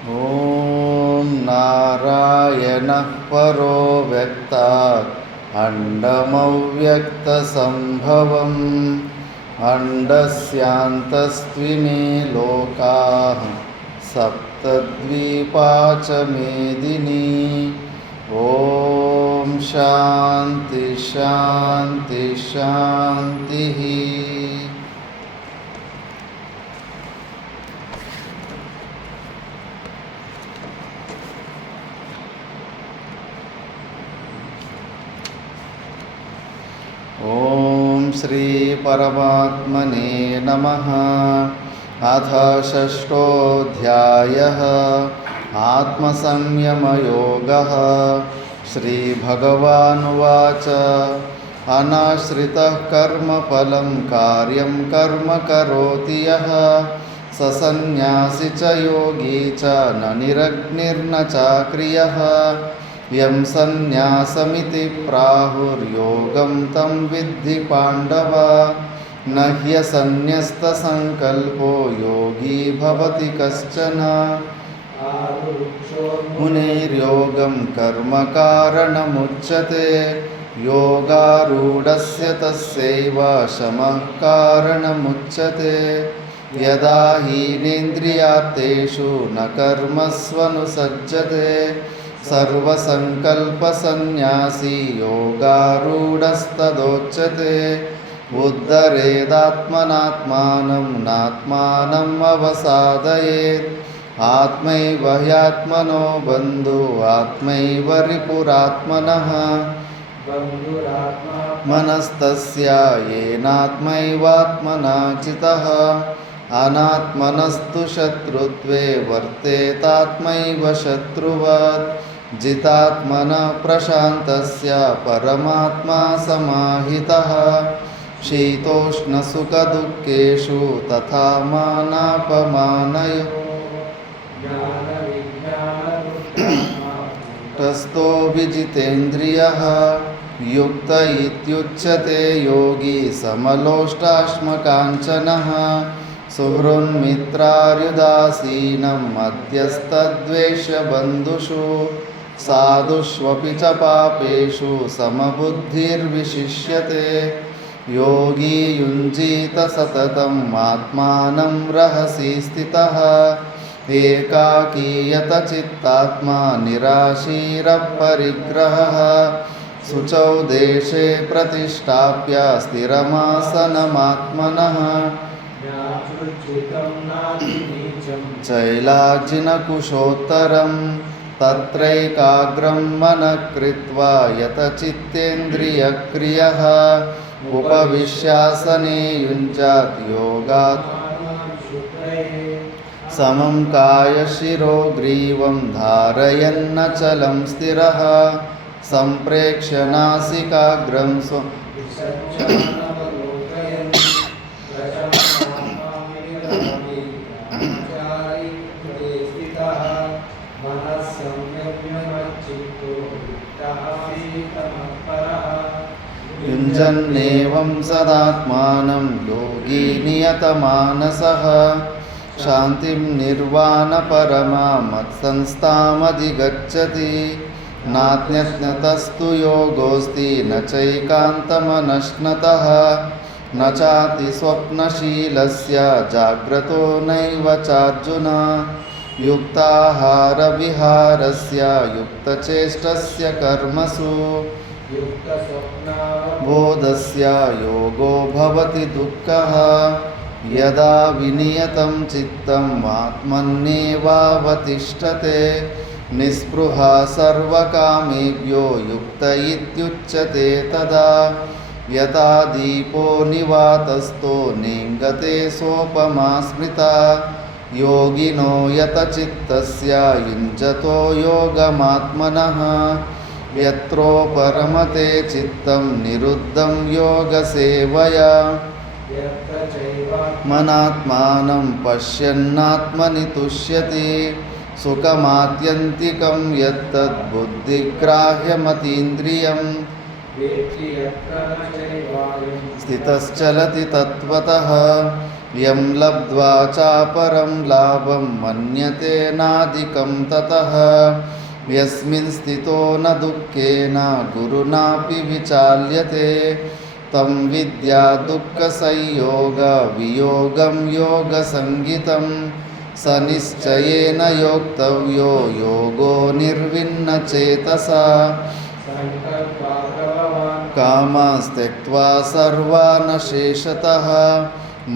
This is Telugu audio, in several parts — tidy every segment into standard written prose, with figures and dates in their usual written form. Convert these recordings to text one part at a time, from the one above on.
ॐ नारायणः परो व्यक्तात् अण्डमव्यक्तसम्भवम् अण्डस्यान्तस्त्विमे लोकाः सप्तद्वीपा च मेदिनी। ॐ शान्ति शान्ति शान्तिः। ॐ श्री परमात्मने नमः। अथ षष्ठोऽध्यायः आत्मसंयमयोगः। श्रीभगवानुवाच अनाश्रितः कर्मफलं कार्यं कर्म करोति यः स सन्न्यासी च योगी च न निरग्निर्न चाक्रियः। यं सन्न्यासमिति प्राहुर्योगं तं विद्धि पाण्डव। न ह्यसन्न्यस्तसङ्कल्पो योगी भवति कश्चन। मुनिर्योगं कर्म कारणमुच्यते योगारूढस्य तस्यैव शमः कारणमुच्यते। यदा हीनेन्द्रियार्थेषु न कर्मस्वनुसज्जते सर्वसङ्कल्पसन्न्यासी योगारूढस्तदोच्यते। उद्धरेदात्मनात्मानं नात्मानम् अवसादयेत्। आत्मैव ह्यात्मनो बन्धुः आत्मैव रिपुरात्मनः। मनस्तस्य येनात्मैवात्मना चितः अनात्मनस्तु शत्रुत्वे वर्तेतात्मैव शत्रुवत्। जितात्मनः प्रशान्तस्य परमात्मा समाहितः। शीतोष्णसुखदुःखेषु तथा मानापमानयोः तस्थो विजितेन्द्रियः युक्त इत्युच्यते योगी समलोष्टाश्मकाञ्चनः। सुहृन्मित्रार्युदासीनं मध्यस्तद्वेषबन्धुषु साधुष्वपि च पापेषु समबुद्धिर्विशिष्यते। योगी युञ्जीत सततम् आत्मानं रहसि स्थितः। एकाकीयत चित्तात्मा निराशीरपरिग्रहः। शुचौ देशे प्रतिष्ठाप्य स्थिरमासनमात्मनः। चैलाजिनकुशोत्तरं तत्रैकाग्रं मनः कृत्वा यतचित्तेन्द्रियक्रियः। उपविश्यासने युञ्जात् योगात् समं कायशिरो ग्रीवं धारयन्नचलं स्थिरः। सम्प्रेक्ष्य नासिकाग्रं युञ्जन्नेवं सदात्मानं योगी नियतमानसः। शान्तिं निर्वाणपरमामत्संस्थामधिगच्छति। नात्यज्ञतस्तु योगोऽस्ति न चैकान्तमनश्नतः। न चाति स्वप्नशीलस्य जाग्रतो नैव चार्जुन। युक्ताहारविहारस्य युक्तचेष्टस्य कर्मसु बोधस्य योगो भवति दुःखः। यदा विनियतं चित्तम् आत्मन्येवावतिष्ठते। निःस्पृहा सर्वकामेभ्यो युक्त इत्युच्यते तदा। यथा दीपो निवातस्थो नेङ्गते सोपमा स्मृता। योगिनो यतचित्तस्य युञ्जतो योगमात्मनः। यत्रोपरमते चित्तं निरुद्धं योगसेवया। मनात्मानं पश्यन्नात्मनि तुष्यति। सुखमात्यन्तिकं यत्तद्बुद्धिग्राह्यमतीन्द्रियं। स्थितश्चलति तत्त्वतः। यं लब्ध्वा चापरं लाभं मन्यते नाधिकं ततः यस्मिन् स्थितो न दुःखेन गुरुणापि विचाल्यते तं विद्या दुःखसंयोगवियोगं योगसंज्ञितं स निश्चयेन योक्तव्यो योगो निर्विण्णचेतसा कामास्त्यक्त्वा सर्वान् शेषतः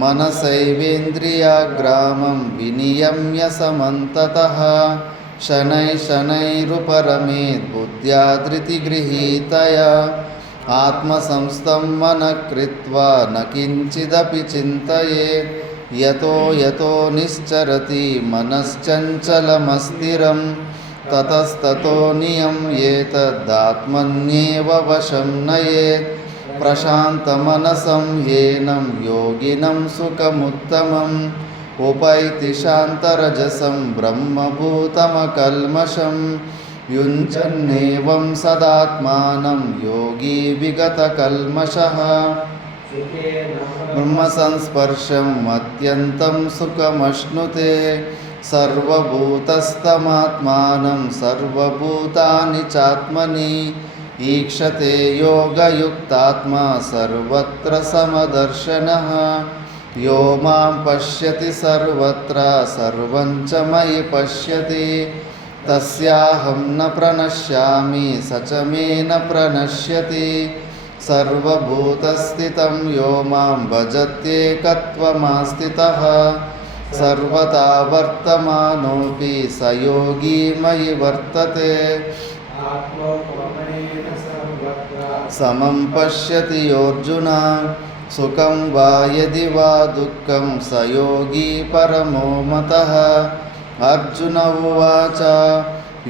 मनसैवेन्द्रियाग्रामं विनियम्य समन्ततः शनैः शनैरुपरमेत् बुद्ध्या धृतिगृहीतया आत्मसंस्थं मनः कृत्वा न किञ्चिदपि चिन्तयेत् यतो यतो निश्चरति मनश्चञ्चलमस्थिरं ततस्ततो नियम्येतदात्मन्येव वशं नयेत् प्रशान्तमनसं ह्येनं योगिनं सुखमुत्तमम् उपैति शान्तरजसं ब्रह्मभूतमकल्मषं युञ्जन्नेवं सदात्मानं योगी विगतकल्मषः ब्रह्मसंस्पर्शम् अत्यन्तं सुखमश्नुते सर्वभूतस्थमात्मानं सर्वभूतानि चात्मनि ईक्षते योगयुक्तात्मा सर्वत्र समदर्शनः यो मां पश्यति सर्वत्र सर्वं च मयि पश्यति तस्याहं न प्रणश्यामि स च मे न प्रणश्यति सर्वभूतस्थितं यो मां भजत्येकत्वमास्थितः सर्वथा वर्तमानोऽपि स योगी मयि वर्तते समं पश्यति योऽर्जुन सुखं वा यदि वा दुःखं स योगी परमो मतः अर्जुन उवाच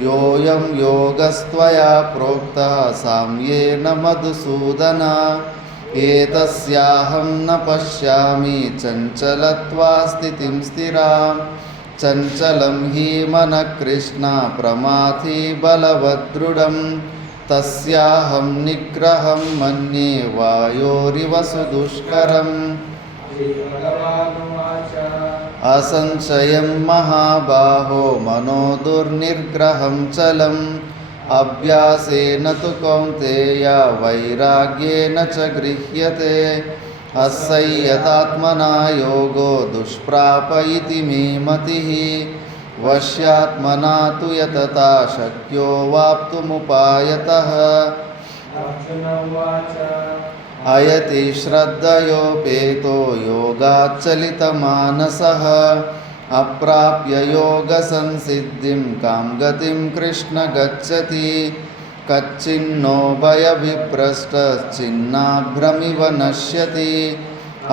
योऽयं योगस्त्वया प्रोक्तः साम्येन मधुसूदन एतस्याहं न पश्यामि चञ्चलत्वास्थितिं स्थिरां चञ्चलं हि मनः कृष्ण प्रमाथि बलवदृढं तस्याहं निग्रहं मन्ये वायोरिव सुदुष्करम् असंशयं महाबाहो मनो दुर्निग्रहं चलम् अभ्यासेन तु कौन्तेय वैराग्येन च गृह्यते अस्यैयतात्मना योगो दुष्प्राप इति मे मतिः वश्यात्मना तु यतता शक्यो वाप्तुमुपायतः अयति श्रद्धयोपेतो योगाच्चलितमानसः अप्राप्य योगसंसिद्धिं कां गतिं कृष्ण गच्छति कच्चिन्नो भयविभ्रष्टश्चिन्नाभ्रमिव नश्यति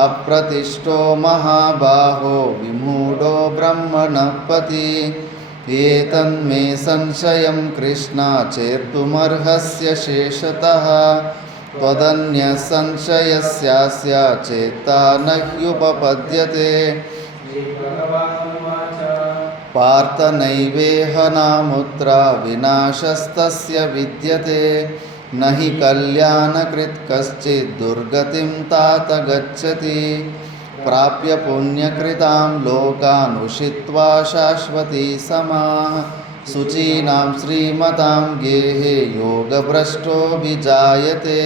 अप्रतिष्ठो महाबाहो विमूढो ब्रह्मणः पथि एतन्मे संशयं कृष्ण चेर्तुमर्हस्य शेषतः त्वदन्यः संशयस्यास्य चेत्ता न ह्युपपद्यते पार्थ नैवेह नामुत्र विनाशस्तस्य विद्यते न हि कल्याणकृत् कश्चित् दुर्गतिं तात गच्छति प्राप्य पुण्यकृतां लोकान् उषित्वा शाश्वती समाः शुचीनां श्रीमतां गेहे योगभ्रष्टोऽभिजायते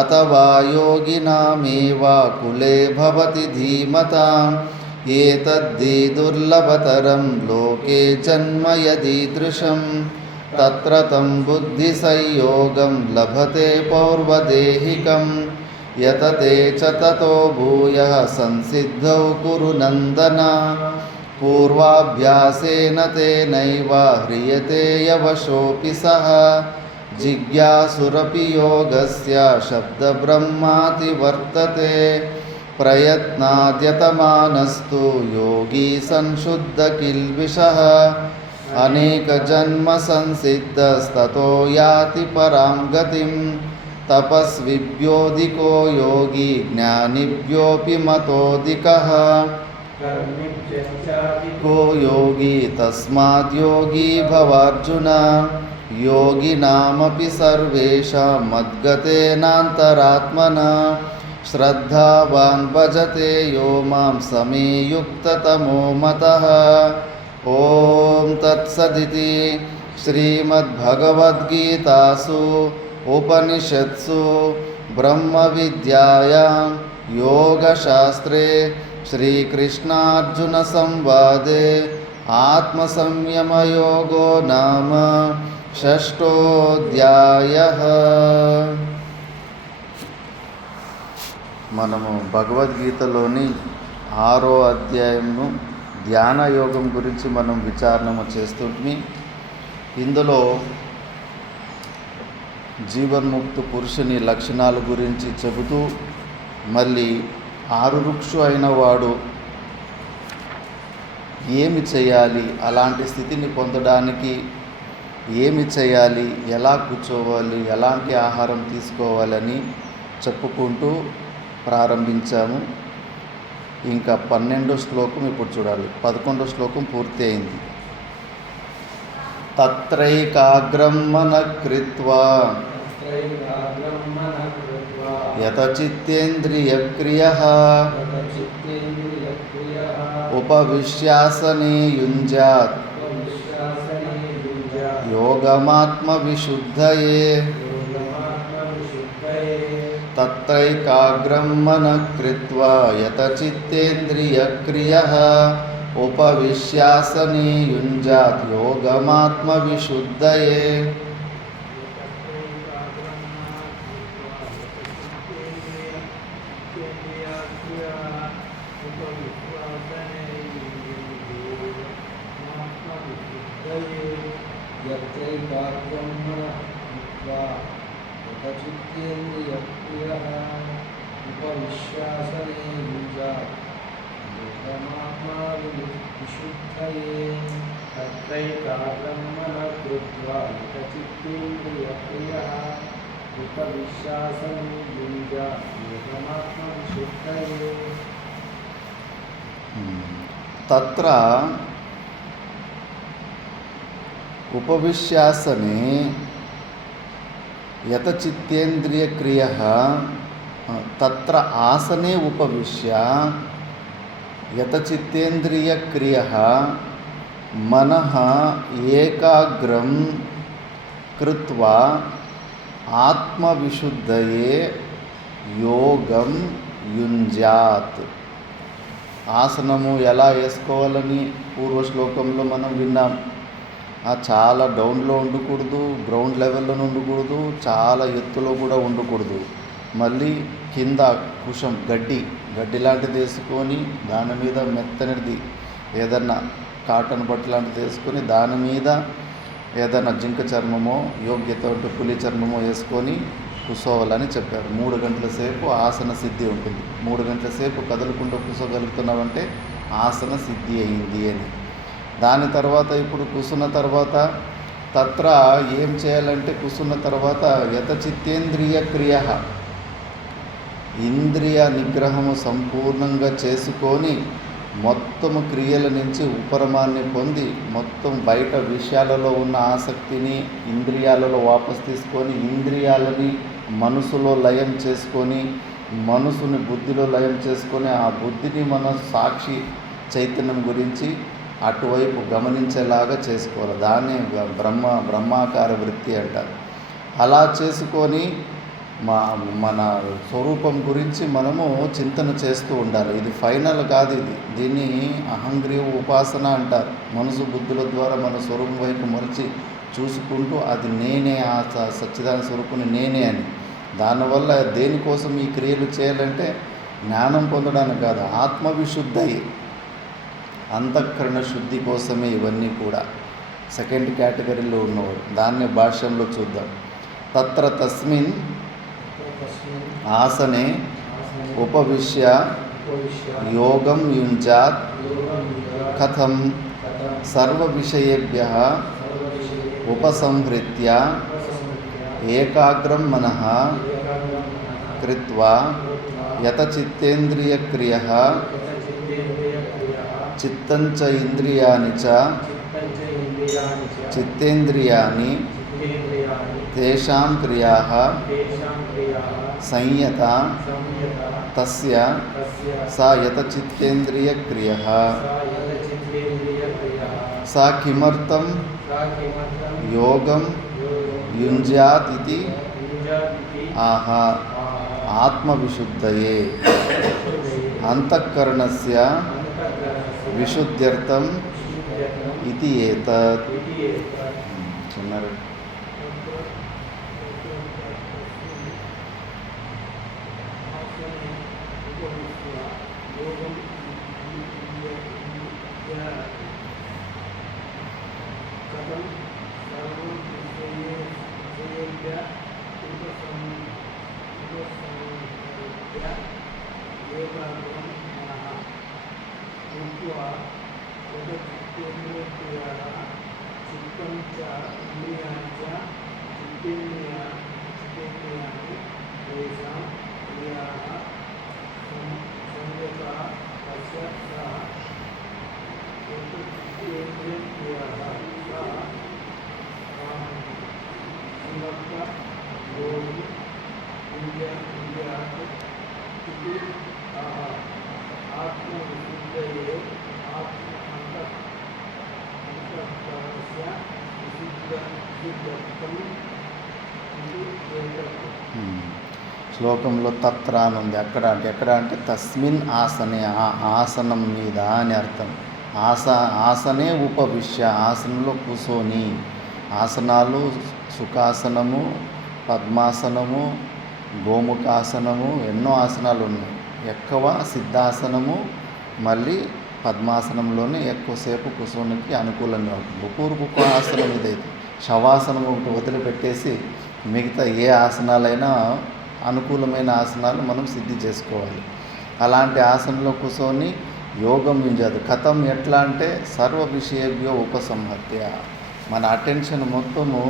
अथवा योगिनामेव कुले भवति धीमताम् एतद्धि दुर्लभतरं लोके जन्म यदीदृशं तत्र तं बुद्धिसंयोगं लभते पौर्वदेहिकं यतते च ततो भूयः संसिद्धौ कुरु नन्दन पूर्वाभ्यासेन तेनैव ह्रियते यवशोऽपि सः जिज्ञासुरपि योगस्य शब्दब्रह्माति वर्तते प्रयत्नाद्यतमानस्तु योगी संशुद्धकिल्बिषः अनेकजन्मसंसिद्धस्ततो याति परां गतिं तपस्विभ्योऽधिको योगी ज्ञानिभ्योऽपि मतोऽधिकः को योगी तस्माद् योगी भवार्जुन योगिनामपि सर्वेषां मद्गतेनान्तरात्मना శ్రద్ధావాన్ భజతే యో మాం సమే యుక్తతమో మతః. ఓం తత్సదితి శ్రీమద్భగవద్గీతాసు ఉపనిషత్సు బ్రహ్మ విద్యాయాం యోగశాస్త్రే శ్రీకృష్ణార్జున సంవాదే ఆత్మసంయమయోగో నామ షష్ఠోధ్యాయః. మనము భగవద్గీతలోని 6వ అధ్యాయంను ధ్యాన యోగం గురించి మనం విచారణము చేస్తుంటే, ఇందులో జీవన్ముక్త పురుషుని లక్షణాల గురించి చెబుతూ, మళ్ళీ ఆరురుక్షు అయిన వాడు ఏమి చేయాలి, అలాంటి స్థితిని పొందడానికి ఏమి చేయాలి, ఎలా కూర్చోవాలి, ఎలాంటి ఆహారం తీసుకోవాలని చెప్పుకుంటూ ప్రారంభించాము. ఇంకా 12వ శ్లోకం ఇప్పుడు చూడాలి. 11వ శ్లోకం పూర్తి అయింది. తత్రైకాగ్రం మనః కృత్వా యతచిత్తేంద్రియక్రియః ఉపవిశ్యాసనే యుంజాత్ యోగమాత్మవిశుద్ధయే. తత్రైకాగ్రం మనః కృత్వా యతచిత్తేంద్రియక్రియః ఉపవిశ్యాసనే యుంజాత్ యోగమాత్మవిశుద్ధయే. తత్ర ఉపవిశ్యాసనే యతచిత్తేంద్రియక్రియః తత్ర ఆసనే ఉపవిశ్య యతచిత్తేంద్రియక్రియః మనః ఏకాగ్రం కృత్వా ఆత్మవిశుద్ధయే యోగం యుంజాత్. ఆసనము ఎలా వేసుకోవాలని పూర్వ శ్లోకంలో మనం విన్నాం. చాలా డౌన్లో ఉండకూడదు, గ్రౌండ్ లెవెల్లో ఉండకూడదు, చాలా ఎత్తులో కూడా ఉండకూడదు. మళ్ళీ కింద కుషం గడ్డి లాంటిది వేసుకొని దాని మీద మెత్తనిది ఏదన్నా కాటన్ బట్ట లాంటిది వేసుకొని దాని మీద ఏదైనా జింక చర్మమో యోగ్యత ఉంటే పులి చర్మమో వేసుకొని కూర్చోవాలని చెప్పారు. 3 గంటల సేపు ఆసన సిద్ధి ఉంటుంది. 3 గంటల సేపు కదలకుండా కూర్చోగలుగుతున్నామంటే ఆసన సిద్ధి అయింది అని. దాని తర్వాత ఇప్పుడు కూర్చున్న తర్వాత తత్ర ఏం చేయాలంటే కూర్చున్న తర్వాత యతచిత్తేంద్రియ క్రియ ఇంద్రియ నిగ్రహము సంపూర్ణంగా చేసుకొని మొత్తము క్రియల నుంచి ఉపరమాన్ని పొంది మొత్తం బయట విషయాలలో ఉన్న ఆసక్తిని ఇంద్రియాలలో వాపస్ తీసుకొని ఇంద్రియాలని మనసులో లయం చేసుకొని మనసుని బుద్ధిలో లయం చేసుకొని ఆ బుద్ధిని మన సాక్షి చైతన్యం గురించి అటువైపు గమనించేలాగా చేసుకోవాలి. దాన్ని బ్రహ్మాకార వృత్తి అంటారు. అలా చేసుకొని మన స్వరూపం గురించి మనము చింతన చేస్తూ ఉండాలి. ఇది ఫైనల్ కాదు, దీన్ని అహంగ్రీవ ఉపాసన అంటారు. మనసు బుద్ధుల ద్వారా మన స్వరూపం వైపు మరచి చూసుకుంటూ అది నేనే, ఆ సచ్చిదానంద స్వరూపుని నేనే అని. దానివల్ల దేనికోసం ఈ క్రియలు చేయాలంటే జ్ఞానం పొందడానికి కాదు, ఆత్మవిశుద్ధి అంతఃకరణ శుద్ధి కోసమే ఇవన్నీ కూడా. సెకండ్ కేటగిరీలో ఉన్నవాడు. దాన్ని భాష్యంలో చూద్దాం. తత్ర తస్మిన్ ఆసనే ఉపవిశ్య యోగం యుంజాత్ కథం సర్వ విషయేభ్యః ఉపసంహృత్య ఏకాగ్రం మనః కృత్వా యతచిత్తేంద్రియక్రియః చిత్తంచ ఇంద్రియాణి చ చిత్తేంద్రియాణి తేషాం క్రియాః సంయత తస్య సా యతచిత్తేంద్రియక్రియః సా కిమర్థం యోగం యుంజ్యాత్ ఇతి ఆహ ఆత్మవిశుద్ధయే అంతఃకరణస్య విశుద్ధ్యర్థం ఇది ఏతత్. చిన్నారు శ్లోకంలో తత్ర అని ఉంది. ఎక్కడ అంటే తస్మిన్ ఆసనే, ఆ ఆసనం మీద అని అర్థం. ఆసనే ఉపవిశ్య, ఆసనంలో కూర్చొని. ఆసనాలు సుఖాసనము, పద్మాసనము, గోముఖాసనము, ఎన్నో ఆసనాలు ఉన్నాయి. ఎక్కువ సిద్ధాసనము, మళ్ళీ పద్మాసనంలోనే ఎక్కువసేపు కూర్చోనికి అనుకూలంగా ఉంటుంది. పూర్వక ఆసనం ఇదైతే శవాసనం ఒకటి వదిలిపెట్టేసి మిగతా ఏ ఆసనాలైనా అనుకూలమైన ఆసనాలు మనం సిద్ధి చేసుకోవాలి. అలాంటి ఆసనంలో కూర్చొని యోగం యుంజాదు. కథం ఎట్లా అంటే సర్వ విషయేభ్యో ఉపసంహత్య. మన అటెన్షన్ మొత్తము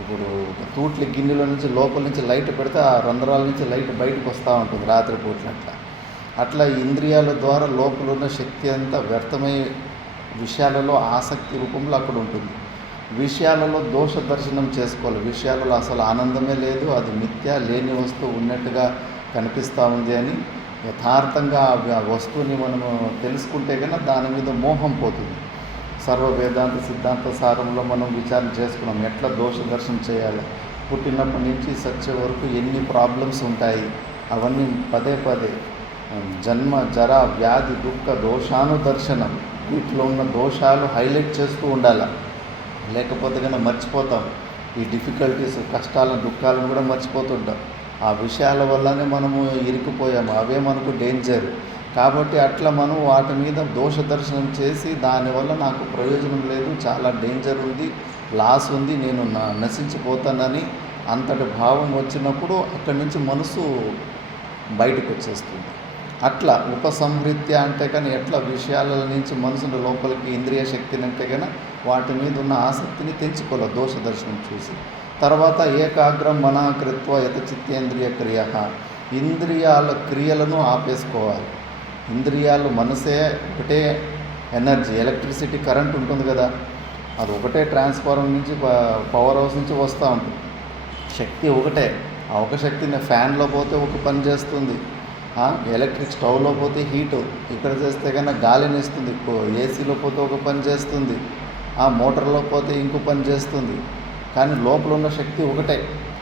ఇప్పుడు తూట్ల గిన్నెలో నుంచి లోపల నుంచి లైట్ పెడితే ఆ రంధ్రాల నుంచి లైట్ బయటకు వస్తూ ఉంటుంది రాత్రిపూట్ల. అట్లా ఇంద్రియాల ద్వారా లోపల ఉన్న శక్తి అంతా వ్యర్థమై విషయాలలో ఆసక్తి రూపంలో అక్కడ ఉంటుంది. విషయాలలో దోష దర్శనం చేసుకోవాలి. విషయాలలో అసలు ఆనందమే లేదు, అది మిథ్య, లేని వస్తువు ఉన్నట్టుగా కనిపిస్తూ ఉంది అని యథార్థంగా ఆ వస్తువుని మనము తెలుసుకుంటే కన్నా దాని మీద మోహం పోతుంది. సర్వ వేదాంత సిద్ధాంత సారంలో మనం విచారణ చేసుకున్నాం ఎట్లా దోష దర్శనం చేయాలి. పుట్టినప్పటి నుంచి సచ్చే వరకు ఎన్ని ప్రాబ్లమ్స్ ఉంటాయి, అవన్నీ పదే జన్మ జర వ్యాధి దుఃఖ దోషానుదర్శనం, వీటిలో ఉన్న దోషాలు హైలైట్ చేస్తూ ఉండాలి. లేకపోతే కన్నా మర్చిపోతాం. ఈ డిఫికల్టీస్, కష్టాలను, దుఃఖాలను కూడా మర్చిపోతుంటాం. ఆ విషయాల వల్లనే మనము ఇరుక్కుపోయాము. అవే మనకు డేంజర్. కాబట్టి అట్లా మనం వాటి మీద దోష దర్శనం చేసి దానివల్ల నాకు ప్రయోజనం లేదు, చాలా డేంజర్ ఉంది, లాస్ ఉంది, నేను నశించిపోతానని అంతటి భావం వచ్చినప్పుడు అక్కడి నుంచి మనసు బయటకు వచ్చేస్తుంది. అట్లా ఉపసంహృత్య అంటే కానీ ఎట్లా విషయాల నుంచి మనసును లోపలికి ఇంద్రియ శక్తిని అంటే కానీ వాటి మీద ఉన్న ఆసక్తిని తెంచుకోవాలి దోష దర్శనం చూసి. తర్వాత ఏకాగ్రం మనః కృత్వ యతచిత్తేంద్రియ క్రియ, ఇంద్రియాల క్రియలను ఆపేసుకోవాలి. ఇంద్రియాలు, మనసే ఒకటే ఎనర్జీ, ఎలక్ట్రిసిటీ, కరెంట్ ఉంటుంది కదా, అది ఒకటే ట్రాన్స్ఫార్మర్ నుంచి పవర్ హౌస్ నుంచి వస్తూ ఉంటుంది. శక్తి ఒకటే. ఆ ఒక శక్తిని ఫ్యాన్లో పోతే ఒక పని చేస్తుంది, ఎలక్ట్రిక్ స్టవ్లో పోతే హీటు, ఇక్కడ చేస్తే కన్నా గాలిని ఇస్తుంది, ఏసీలో పోతే ఒక పని చేస్తుంది, ఆ మోటార్లో పోతే ఇంకో పని చేస్తుంది. కానీ లోపల ఉన్న శక్తి ఒకటే.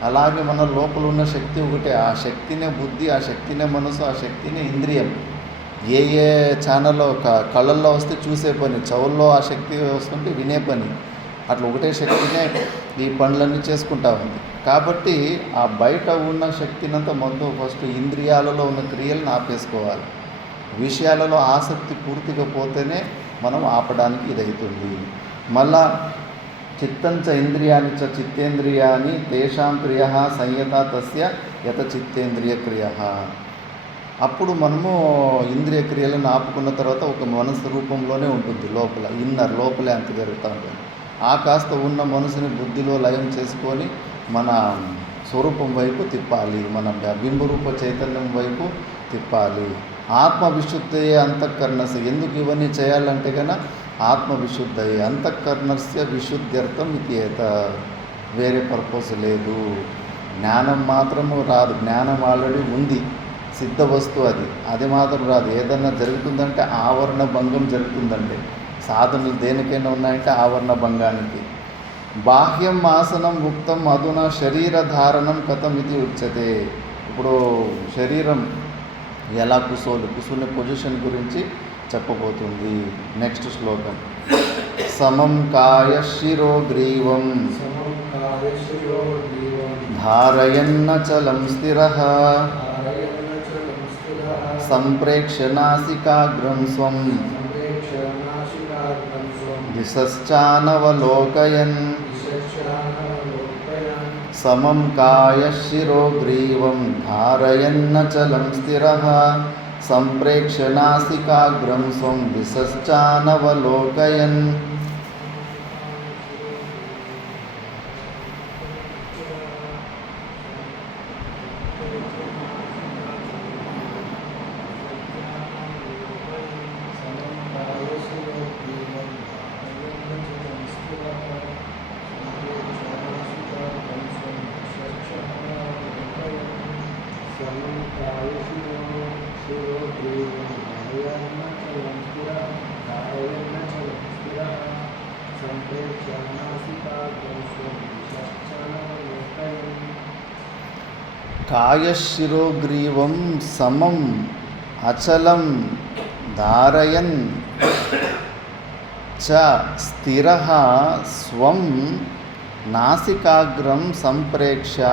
అలాగే మన లోపల ఉన్న శక్తి ఒకటే. ఆ శక్తినే బుద్ధి, ఆ శక్తినే మనసు, ఆ శక్తినే ఇంద్రియం. ఏ ఛానల్లో కళ్ళల్లో వస్తే చూసే పని, చెవుల్లో ఆ శక్తి వస్తుంటే వినే పని. అట్లా ఒకటే శక్తినే ఈ పనులన్నీ చేసుకుంటా ఉంది. కాబట్టి ఆ బయట ఉన్న శక్తినంతా మొత్తం ఫస్ట్ ఇంద్రియాలలో ఉన్న క్రియలను ఆపేసుకోవాలి. విషయాలలో ఆసక్తి పూర్తిగా పోతేనే మనం ఆపడానికి ఇదవుతుంది. మళ్ళా చిత్తంచ ఇంద్రియాని చ చిత్తేంద్రియాని తేషాం క్రియ సంయత తస్య యత చిత్తేంద్రియ క్రియ. అప్పుడు మనము ఇంద్రియ క్రియలను ఆపుకున్న తర్వాత ఒక మనసు రూపంలోనే ఉంటుంది లోపల, లోపలే అంత జరుగుతూ ఉంటుంది. ఆ కాస్త ఉన్న మనసుని బుద్ధిలో లయం చేసుకొని మన స్వరూపం వైపు తిప్పాలి, మన బింబరూప చైతన్యం వైపు తిప్పాలి. ఆత్మవిశుద్ధయే అంతఃకరణస్య. ఎందుకు ఇవన్నీ చేయాలంటే కన్నా ఆత్మవిశుద్ధయే అంతఃకరణస్య విశుద్ధ్యర్థం ఇది వేరే పర్పస్ లేదు. జ్ఞానం మాత్రము రాదు. జ్ఞానం ఆల్రెడీ ఉంది, సిద్ధ వస్తువు అది. అది మాత్రం రాదు. ఏదన్నా జరుగుతుందంటే ఆవరణ భంగం జరుగుతుందండి. సాధనలు దేనికైనా ఉన్నాయంటే ఆవరణ భంగానికి. బాహ్యం ఆసనం ముక్తం అధునా శరీరధారణం కథం ఇది ఉచ్యతే. ఇప్పుడు శరీరం ఎలా కూర్చునే పొజిషన్ గురించి చెప్పబోతుంది నెక్స్ట్ శ్లోకం. సమం కాయ శిరోగ్రీవం ధారయన్నచలం స్థిరః సంప్రేక్ష్య నాసికాగ్రం స్వం దిశశ్చానవలోకయన్. సమం కాయ శిరోగ్రీవం ధారయన్నచలం స్థిరః సంప్రేక్ష్య నాసికాగ్రం స్వం దిశశ్చానవలోకయన్. కాయశిరోగ్రీవం సమం అచలం ధారయన్ చ స్థిరః స్వం నాసికాగ్రం సంప్రేక్ష్య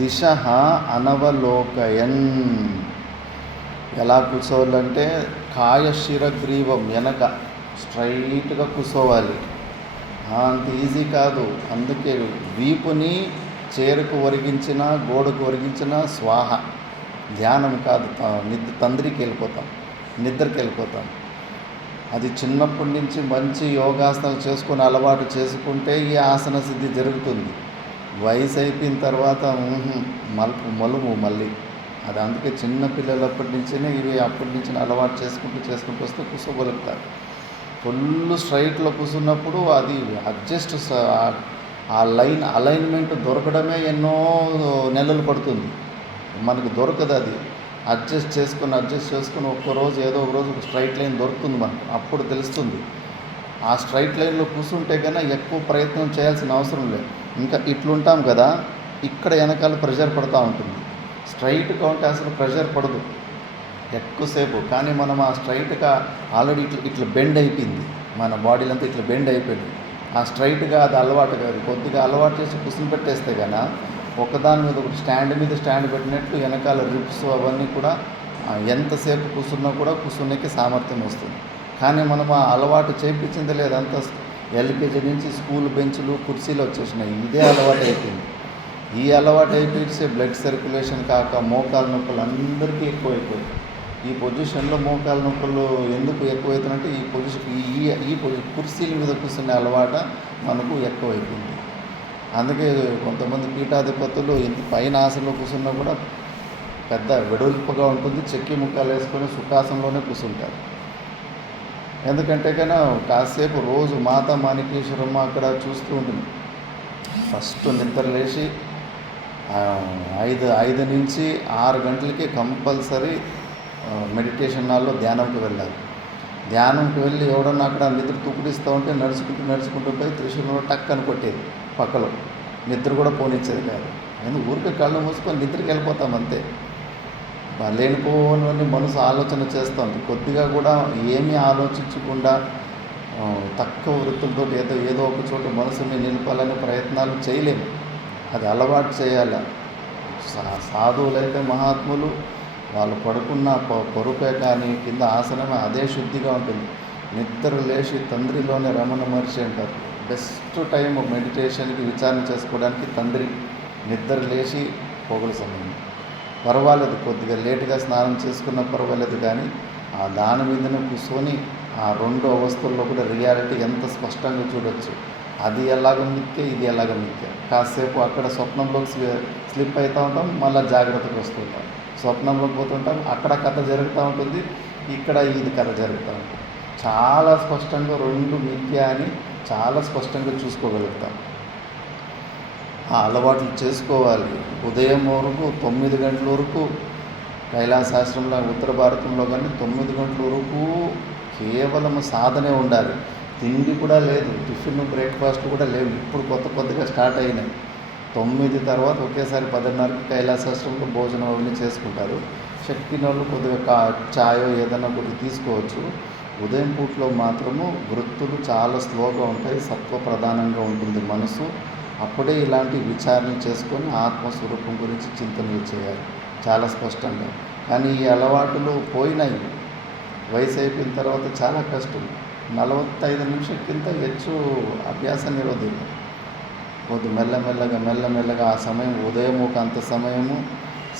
దిశః అనవలోకయన్. ఎలా కూర్చోవాలంటే కాయశిరగ్రీవం వెనక స్ట్రైట్గా కూర్చోవాలి. అంత ఈజీ కాదు. అందుకే వీపుని చేరుకు ఒరిగించిన గోడకు ఒరిగించిన స్వాహ. ధ్యానం కాదు, నిద్రకి వెళ్ళిపోతాం. అది చిన్నప్పటి నుంచి మంచి యోగాసనాలు చేసుకొని అలవాటు చేసుకుంటే ఈ ఆసన సిద్ధి జరుగుతుంది. వయసు అయిపోయిన తర్వాత మలుపు మళ్ళీ అది. అందుకే చిన్న పిల్లలప్పటి నుంచినే ఇవి అప్పటి నుంచి అలవాటు చేసుకుంటూ వస్తే కూర్చోగలుగుతారు. ఫుల్ స్ట్రైట్లో కూర్చున్నప్పుడు అది అడ్జస్ట్ ఆ అలైన్మెంట్ దొరకడమే ఎన్నో నెలలు పడుతుంది. మనకు దొరకదు. అది అడ్జస్ట్ చేసుకొని ఒక్కరోజు ఏదో ఒక రోజు స్ట్రైట్ లైన్ దొరుకుతుంది మనకు. అప్పుడు తెలుస్తుంది. ఆ స్ట్రైట్ లైన్లో కూర్చుంటే కన్నా ఎక్కువ ప్రయత్నం చేయాల్సిన అవసరం లేదు. ఇంకా ఇట్లుంటాం కదా, ఇక్కడ వెనకాల ప్రెషర్ పడుతూ ఉంటుంది. స్ట్రైట్గా ఉంటే అసలు ప్రెషర్ పడదు ఎక్కువసేపు. కానీ మనం ఆ స్ట్రైట్గా ఆల్రెడీ ఇట్లా బెండ్ అయిపోయింది, మన బాడీలో అంతా ఇట్లా బెండ్ అయిపోయింది. ఆ స్ట్రైట్గా అది అలవాటు కాదు. కొద్దిగా అలవాటు చేసి కూర్చుని పెట్టేస్తే కన్నా ఒకదాని మీద ఒకటి స్టాండ్ పెట్టినట్లు వెనకాల రిప్స్ అవన్నీ కూడా ఎంతసేపు కూర్చున్నా కూడా కూర్చునేకి సామర్థ్యం వస్తుంది. కానీ మనం ఆ అలవాటు చేయించింది లేదు. అంత ఎల్కేజీ నుంచి స్కూల్ బెంచ్లు కుర్చీలు వచ్చేసినాయి. ఇదే అలవాటు అయిపోయింది. ఈ అలవాటు అయిపోయి బ్లడ్ సర్క్యులేషన్ కాక మోకాలు నొప్పులు అందరికీ ఎక్కువైపోయింది. ఈ పొజిషన్లో మోకాలు నొప్పులు ఎందుకు ఎక్కువవుతుందంటే ఈ కుర్చీల మీద కూర్చునే అలవాటు మనకు ఎక్కువైపోయింది. అందుకే కొంతమంది పీఠాధిపతులు ఇంత పైన ఆసనలో కూర్చున్నా కూడా పెద్ద వెడల్పుగా ఉంటుంది. చెక్కి ముక్కాలు వేసుకొని సుఖాసనంలోనే కూర్చుంటారు. ఎందుకంటే కన్నా కాసేపు రోజు మాతా మాణికేశ్వరమ్మ అక్కడ చూస్తూ ఉంటుంది. ఫస్ట్ నిద్ర లేచి 5 నుంచి 6 గంటలకి కంపల్సరీ మెడిటేషన్ హాల్లో ధ్యానంకి వెళ్ళాలి. ధ్యానంకి వెళ్ళి ఎవడన్నా అక్కడ నిద్ర తుకుడిస్తూ ఉంటే నడుచుకుంటూ పోయి త్రిశూలంలో టక్ అని కొట్టేది పక్కలో. నిద్ర కూడా పోనిచ్చేది కాదు. ఎందుకు ఊరికే కళ్ళు మూసుకొని నిద్రకి వెళ్ళిపోతాం అంతే. లేనిపోని మనసు ఆలోచన చేస్తాం. కొద్దిగా కూడా ఏమీ ఆలోచించకుండా తక్కువ వృత్తులతో ఏదో ఒక చోట మనసుని నిలపాలనే ప్రయత్నాలు చేయలేము. అది అలవాటు చేయాలి. సాధువులైతే మహాత్ములు వాళ్ళు పడుకున్న పొరుపే కానీ కింద ఆసనమే అదే శుద్ధిగా ఉంటుంది. నిద్ర లేచి తండ్రిలోనే రమణ మహర్షి అంటారు. బెస్ట్ టైం మెడిటేషన్కి విచారణ చేసుకోవడానికి తండ్రి. నిద్ర లేచి పొగల సమయం పర్వాలేదు, కొద్దిగా లేటుగా స్నానం చేసుకున్నా పర్వాలేదు. కానీ ఆ దాని మీదనే కూర్చొని ఆ 2 అవస్థల్లో కూడా రియాలిటీ ఎంత స్పష్టంగా చూడొచ్చు. అది ఎలాగ మిథ్య, ఇది ఎలాగ మిథ్య. కాసేపు అక్కడ స్వప్నంలోకి స్లిప్ అవుతూ ఉంటాం, మళ్ళీ జాగ్రత్తగా వస్తుంటాం. స్వప్నంలోకి పోతుంటాం, అక్కడ కథ జరుగుతూ ఉంటుంది, ఇక్కడ ఇది కథ జరుగుతూ ఉంటుంది. చాలా స్పష్టంగా 2 మిథ్య అని చాలా స్పష్టంగా చూసుకోగలుగుతాం. ఆ అలవాట్లు చేసుకోవాలి. ఉదయం వరకు 9 గంటల వరకు కైలాసాశ్రమంలో ఉత్తర భారతంలో కానీ 9 గంటల వరకు కేవలం సాధనే ఉండాలి. తిండి కూడా లేదు, టిఫిన్ బ్రేక్ఫాస్ట్ కూడా లేవు. ఇప్పుడు కొత్తగా స్టార్ట్ అయినాయి. 9 తర్వాత ఒకేసారి 10:30కి కైలాసాశ్రమంలో భోజనం అవన్నీ చేసుకుంటారు. శక్తి వాళ్ళు కొద్దిగా చాయో ఏదైనా కొద్దిగా తీసుకోవచ్చు. ఉదయం పూటలో మాత్రము వృత్తులు చాలా స్లోగా ఉంటాయి, సత్వ ప్రధానంగా ఉంటుంది మనసు. అప్పుడే ఇలాంటి విచారణ చేసుకొని ఆత్మస్వరూపం గురించి చింతనలు చేయాలి చాలా స్పష్టంగా. కానీ ఈ అలవాటులు పోయినాయి. వయసు అయిపోయిన తర్వాత చాలా కష్టం. 45 నిమిషక్కింత ಹೆಚ್ಚು అభ్యాసం ఇರೋದಿಲ್ಲ. కొద్ది మెల్లమెల్లగా ఆ సమయం ఉదయం ఒక అంత సమయము,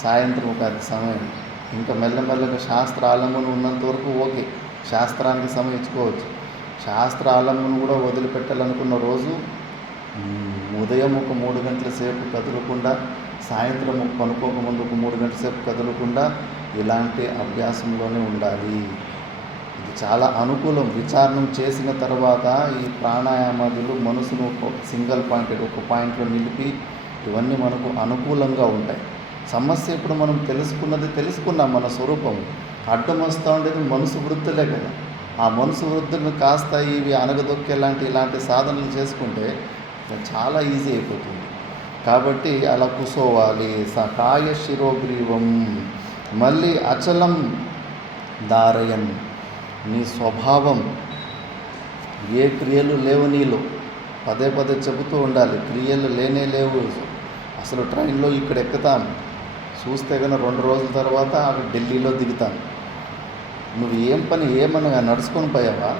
సాయంత్రం ఒక అంత సమయం. ఇంకా మెల్లమెల్లగా శాస్త్ర ఆలంబన ఉన్నంత వరకు ఓకే, శాస్త్రానికి సమయం ఇచ్చుకోవచ్చు. శాస్త్ర ఆలంబన కూడా వదిలిపెట్టాలనుకున్న రోజు ఉదయం ఒక 3 గంటల సేపు కదలకుండా, సాయంత్రం పనుకోకముందు ఒక 3 గంటల సేపు కదలకుండా ఇలాంటి అభ్యాసంలోనే ఉండాలి. ఇది చాలా అనుకూలం. విచారణం చేసిన తర్వాత ఈ ప్రాణాయామాదులు మనసును ఒక సింగిల్ పాయింటెడ్ ఒక పాయింట్లో నిలిపి ఇవన్నీ మనకు అనుకూలంగా ఉంటాయి. సమస్య ఇప్పుడు మనం తెలుసుకున్నాం మన స్వరూపం. అడ్డం వస్తూ ఉండేది మనసు వృత్తులే కదా. ఆ మనసు వృత్తులను కాస్త ఇవి అనగదొక్కే ఇలాంటి సాధనలు చేసుకుంటే చాలా ఈజీ అయిపోతుంది. కాబట్టి అలా కూసోవాలి. సకాయ శిరోగ్రీవం. మళ్ళీ అచలం ధారయన్. నీ స్వభావం, ఏ క్రియలు లేవు నీలో. పదే చెబుతూ ఉండాలి. క్రియలు లేవు. అసలు ట్రైన్లో ఇక్కడ ఎక్కుతాం, చూస్తే కన్నా 2 రోజుల తర్వాత అక్కడ ఢిల్లీలో దిగుతాం. నువ్వు ఏమన్నా నడుచుకొని పోయావా?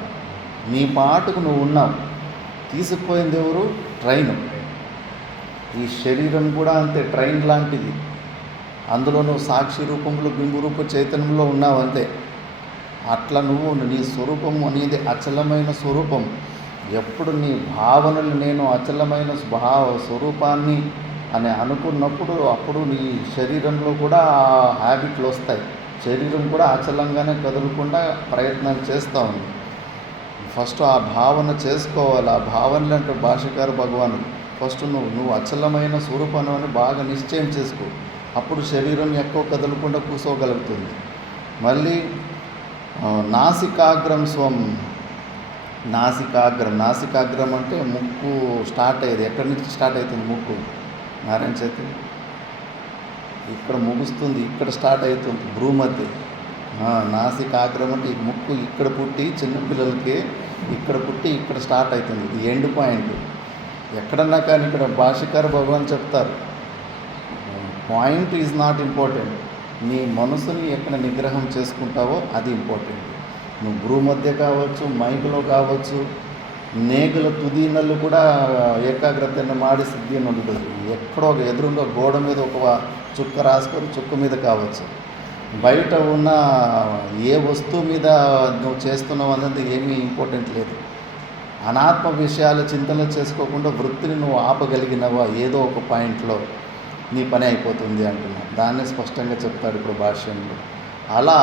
నీ పాటుకు నువ్వు ఉన్నావు. తీసుకుపోయింది ఎవరు? ట్రైన్. ఈ శరీరం కూడా అంతే, ట్రైన్ లాంటిది. అందులో నువ్వు సాక్షి రూపంలో బింబు రూప చైతన్యంలో ఉన్నావు అంతే. అట్లా నువ్వు నీ స్వరూపం అనేది అచలమైన స్వరూపం. ఎప్పుడు నీ భావనలు నేను అచలమైన స్వరూపాన్ని అని అనుకున్నప్పుడు అప్పుడు నీ శరీరంలో కూడా ఆ హ్యాబిట్లు వస్తాయి. శరీరం కూడా అచలంగానే కదలకుండా ప్రయత్నాలు చేస్తూ ఉంది. ఫస్ట్ ఆ భావన చేసుకోవాలి. ఆ భావనలు అంటే భాష్యకారు భగవానుడు ఫస్ట్ నువ్వు అచలమైన స్వరూపం అని బాగా నిశ్చయం చేసుకో. అప్పుడు శరీరం ఎక్కువ కదలకుండా కూర్చోగలుగుతుంది. మళ్ళీ నాసికాగ్రం స్వం. నాసికాగ్రం అంటే ముక్కు స్టార్ట్ అయ్యేది. ఎక్కడి నుంచి స్టార్ట్ అవుతుంది? ముక్కు నారాయణ చేతి ఇక్కడ ముగుస్తుంది, ఇక్కడ స్టార్ట్ అవుతుంది భ్రూమధ్య. నాసికాగ్రం అంటే ఈ ముక్కు ఇక్కడ పుట్టి చిన్నపిల్లలకి ఇక్కడ పుట్టి ఇక్కడ స్టార్ట్ అవుతుంది. ఇది ఎండ్ పాయింట్. ఎక్కడన్నా కానీ ఇక్కడ భాష్యకార భగవాన్ చెప్తారు, పాయింట్ ఈజ్ నాట్ ఇంపార్టెంట్. నీ మనసుని ఎక్కడ నిగ్రహం చేసుకుంటావో అది ఇంపార్టెంట్. నువ్వు భ్రూమధ్య కావచ్చు, మైకులో కావచ్చు, నేగుల తుదీనలు కూడా ఏకాగ్రతను మాడి సిద్ధి అని ఉంటుంది. ఎక్కడో ఒక ఎదురుగా గోడ మీద ఒక చుక్క రాసుకొని చుక్క మీద కావచ్చు. బయట ఉన్న ఏ వస్తువు మీద నువ్వు చేస్తున్నావు అన్నది ఏమీ ఇంపార్టెంట్ లేదు. అనాత్మ విషయాలు చింతన చేసుకోకుండా వృత్తిని నువ్వు ఆపగలిగినవా ఏదో ఒక పాయింట్లో నీ పని అయిపోతుంది అంటున్నా. దాన్నే స్పష్టంగా చెప్తాడు ఇప్పుడు భాష్యంలో. అలా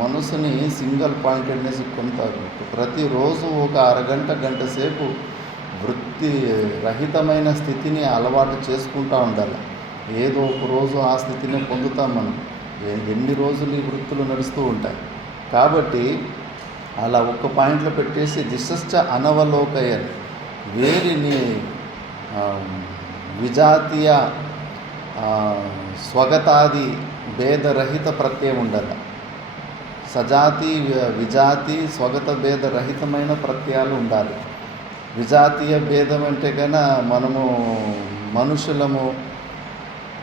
మనసుని సింగిల్ పాయింటెడ్నెస్ కొంత ప్రతిరోజు ఒక అరగంట గంట సేపు వృత్తి రహితమైన స్థితిని అలవాటు చేసుకుంటూ ఉండాలి. ఏదో ఒక రోజు ఆ స్థితిని పొందుతాం మనం. ఎన్ని రోజులు ఈ వృత్తులు నడుస్తూ ఉంటాయి. కాబట్టి అలా ఒక్క పాయింట్లో పెట్టేసి దిశశ్చ అనవలోకయన్. వేరిని విజాతీయ స్వగతాది భేదరహిత ప్రత్యయం ఉండాలి. సజాతి విజాతి స్వగత భేదరహితమైన ప్రత్యయాలు ఉండాలి. విజాతీయ భేదం అంటే కన్నా మనము మనుషులము,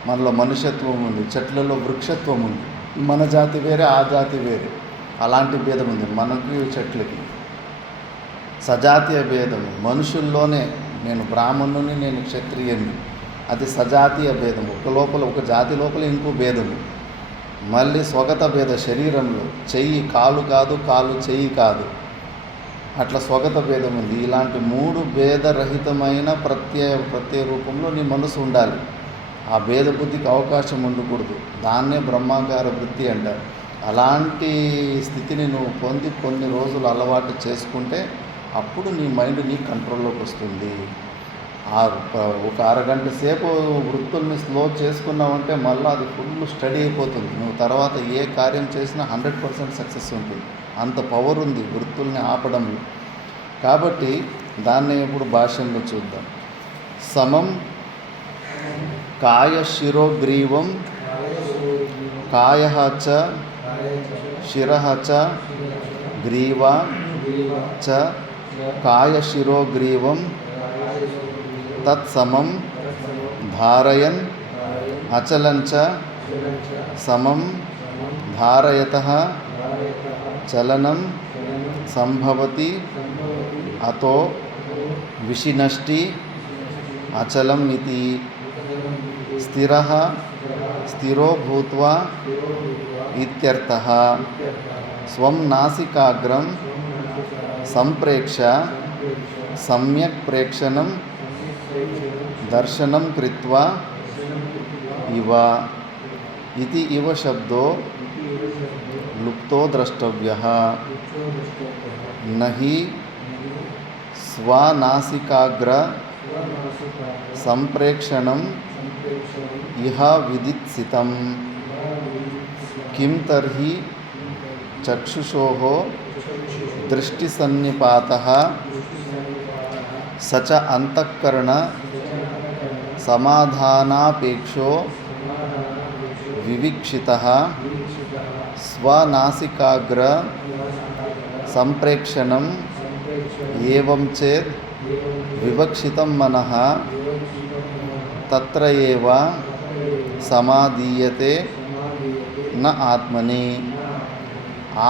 మనలో మనుష్యత్వం ఉంది, చెట్లలో వృక్షత్వం ఉంది. మన జాతి వేరే, ఆ జాతి వేరే, అలాంటి భేదం ఉంది మనకి చెట్లకి. సజాతీయ భేదము మనుషుల్లోనే, నేను బ్రాహ్మణుని, నేను క్షత్రియుని, అది సజాతీయ భేదం. ఒక జాతి లోపల ఇంకో భేదము. మళ్ళీ స్వగత భేద శరీరంలో చెయ్యి కాలు కాదు, కాలు చెయ్యి కాదు, అట్లా స్వగత భేదం ఉంది. ఇలాంటి 3 భేదరహితమైన ప్రత్యయ రూపంలో నీ మనసు ఉండాలి. ఆ భేద బుద్ధికి అవకాశం ఉండకూడదు. దాన్నే బ్రహ్మాగార వృత్తి అంటారు. అలాంటి స్థితిని నువ్వు పొంది కొన్ని రోజులు అలవాటు చేసుకుంటే అప్పుడు నీ మైండ్ నీ కంట్రోల్లోకి వస్తుంది. ఒక అరగంట సేపు వృత్తుల్ని స్లో చేసుకున్నావంటే మళ్ళీ అది ఫుల్ స్టడీ అయిపోతుంది. నువ్వు తర్వాత ఏ కార్యం చేసినా 100% సక్సెస్ ఉంటుంది. అంత పవర్ ఉంది వృత్తుల్ని ఆపడంలో. కాబట్టి దాన్ని ఇప్పుడు భాష్యంలో చూద్దాం. సమం కాయ శిరోగ్రీవం కాయః చ శిరః చ గ్రీవా చ కాయ శిరోగ్రీవం తత్సమం ధారయన్ అచలంచ సమం ధారయతః చలనం సంభవతి అతో విషినష్టి అచలం ఇతి. స్థిరః స్థిరో భూత్వా ఇత్యర్థః. స్వం నాసికాగ్రం సంప్రేక్ష్య సమ్యక్ ప్రేక్షణం దర్శనం కృత్వా ఇవ ఇతి ఇవ శబ్దో లుప్తో ద్రష్టవ్యః. నహి స్వనాసికాగ్ర సంప్రేక్షణం ఇహ విదిత్సితం. కిం తర్హి చక్షుషోః దృష్టిసన్నిపాతః స చ అంతఃకరణ సమాధానాపేక్షో వివిక్షితః. స్వనాసికాగ్ర సంప్రేక్షణం ఏవం చేద్ వివక్షితం మనః తత్ర ఏవ సమాధీయతే న ఆత్మని.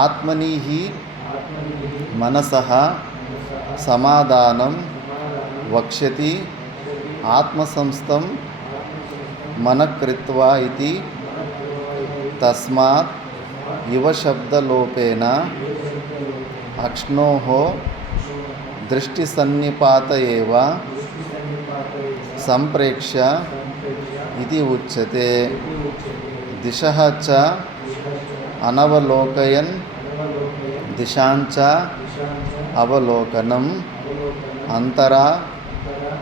ఆత్మని హి మనసః సమాధానం వక్ష్యతి ఆత్మసంస్థం మనఃకృత్వా ఇతి. తస్మాత్ ఇవ శబ్దలోపేన అక్ష్ణోః దృష్టిసన్నిపాత ఏవ సంప్రేక్ష్య ఇది ఉచ్యతే. దిశః చ అనవలోకయన్ దిశాంచ అవలోకనం అంతరా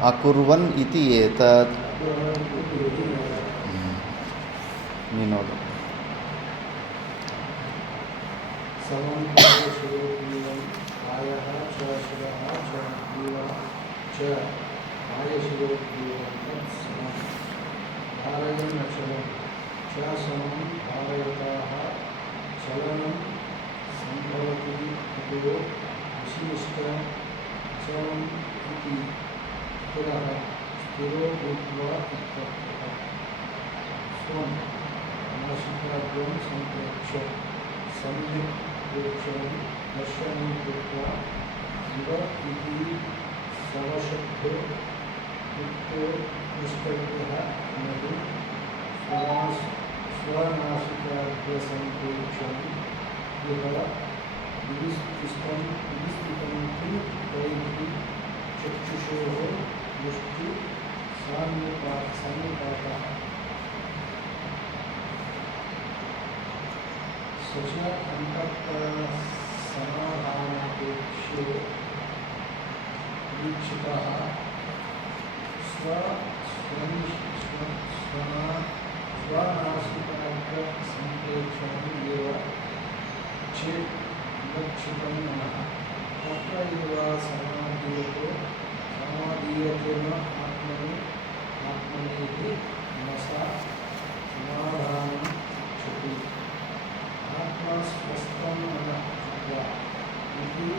అకుర్వన్ ఇతి ఏతత్. వినోదం. సమం కాయ శిరోగ్రీవం కాయః చ శిరః చ గ్రీవా చ కాయ శిరోగ్రీవం తత్సమం ధారయన్ అచలం చ సమం ధారయతః చలనం సంభవతి అతో విశిష్ట అచలం ఇతి. స్థిరః స్థిరో భూత్వా ఇత్యర్థః. స్వం నాసికాగ్రం సంప్రేక్ష్య సమ్యక్ ప్రేక్షణం దర్శనం కృత్వా ఇవ ఇతి సవశబ్దో లుప్తో ద్రష్టవ్యః. నహి స్వనాసికాగ్రసంప్రేక్షణం ఇహ విదిత్సితం. కిం తైః చక్షుషోః దృష్టి సన్నిపాతః స చ అంతఃకరణ సమాధానాపేక్షో వీక్షితః. స్వనాసికాగ్ర సంప్రేక్షణం ఏవ చేత్ వివక్షితం మనః తత్ర ఏవ సమాధీయతే న ఆత్మని మనసా సమాధానం చతి. ఆత్మా స్పష్టం మనః ఇది.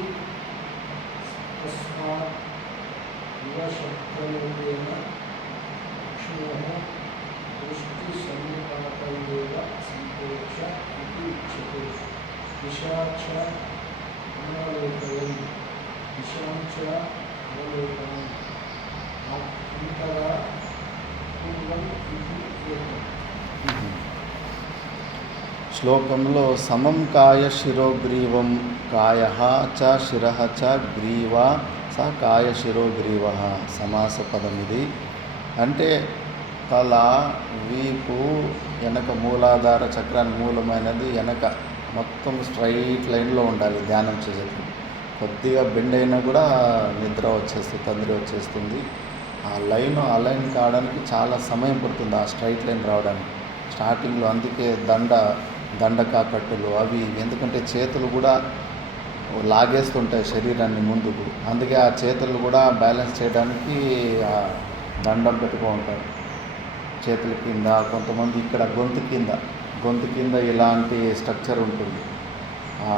తస్మాత్ ఇవ శబ్దలోపేన అక్ష్ణోః దృష్టిసన్నిపాత ఏవ సంప్రేక్ష్య ఇది ఉచ్యతే. దిశా చ అనవలోకయన్ దిశాం చ అవలోకనం అంతరా పూర్వం ఇది ఏకం. శ్లోకంలో సమం కాయ శిరోగ్రీవం కాయః చ శిరః చ గ్రీవా స కాయ శిరోగ్రీవః సమాస పదం ఇది. అంటే తల, వీపు, వెనక మూలాధార చక్రాన్ని మూలమైనది వెనక మొత్తం స్ట్రైట్ లైన్లో ఉండాలి ధ్యానం చేసేది. కొద్దిగా బెండ్ అయినా కూడా నిద్ర వచ్చేస్తుంది, తండ్రి వచ్చేస్తుంది. ఆ లైన్ అలైన్ కావడానికి చాలా సమయం పడుతుంది, ఆ స్ట్రైట్ లైన్ రావడానికి స్టార్టింగ్లో. అందుకే దండకా కట్టులు అవి, ఎందుకంటే చేతులు కూడా లాగేస్తుంటాయి శరీరాన్ని ముందుకు. అందుకే ఆ చేతులు కూడా బ్యాలెన్స్ చేయడానికి ఆ దండం పెట్టుకో ఉంటారు చేతుల కింద. కొంతమంది ఇక్కడ గొంతు కింద ఇలాంటి స్ట్రక్చర్ ఉంటుంది, ఆ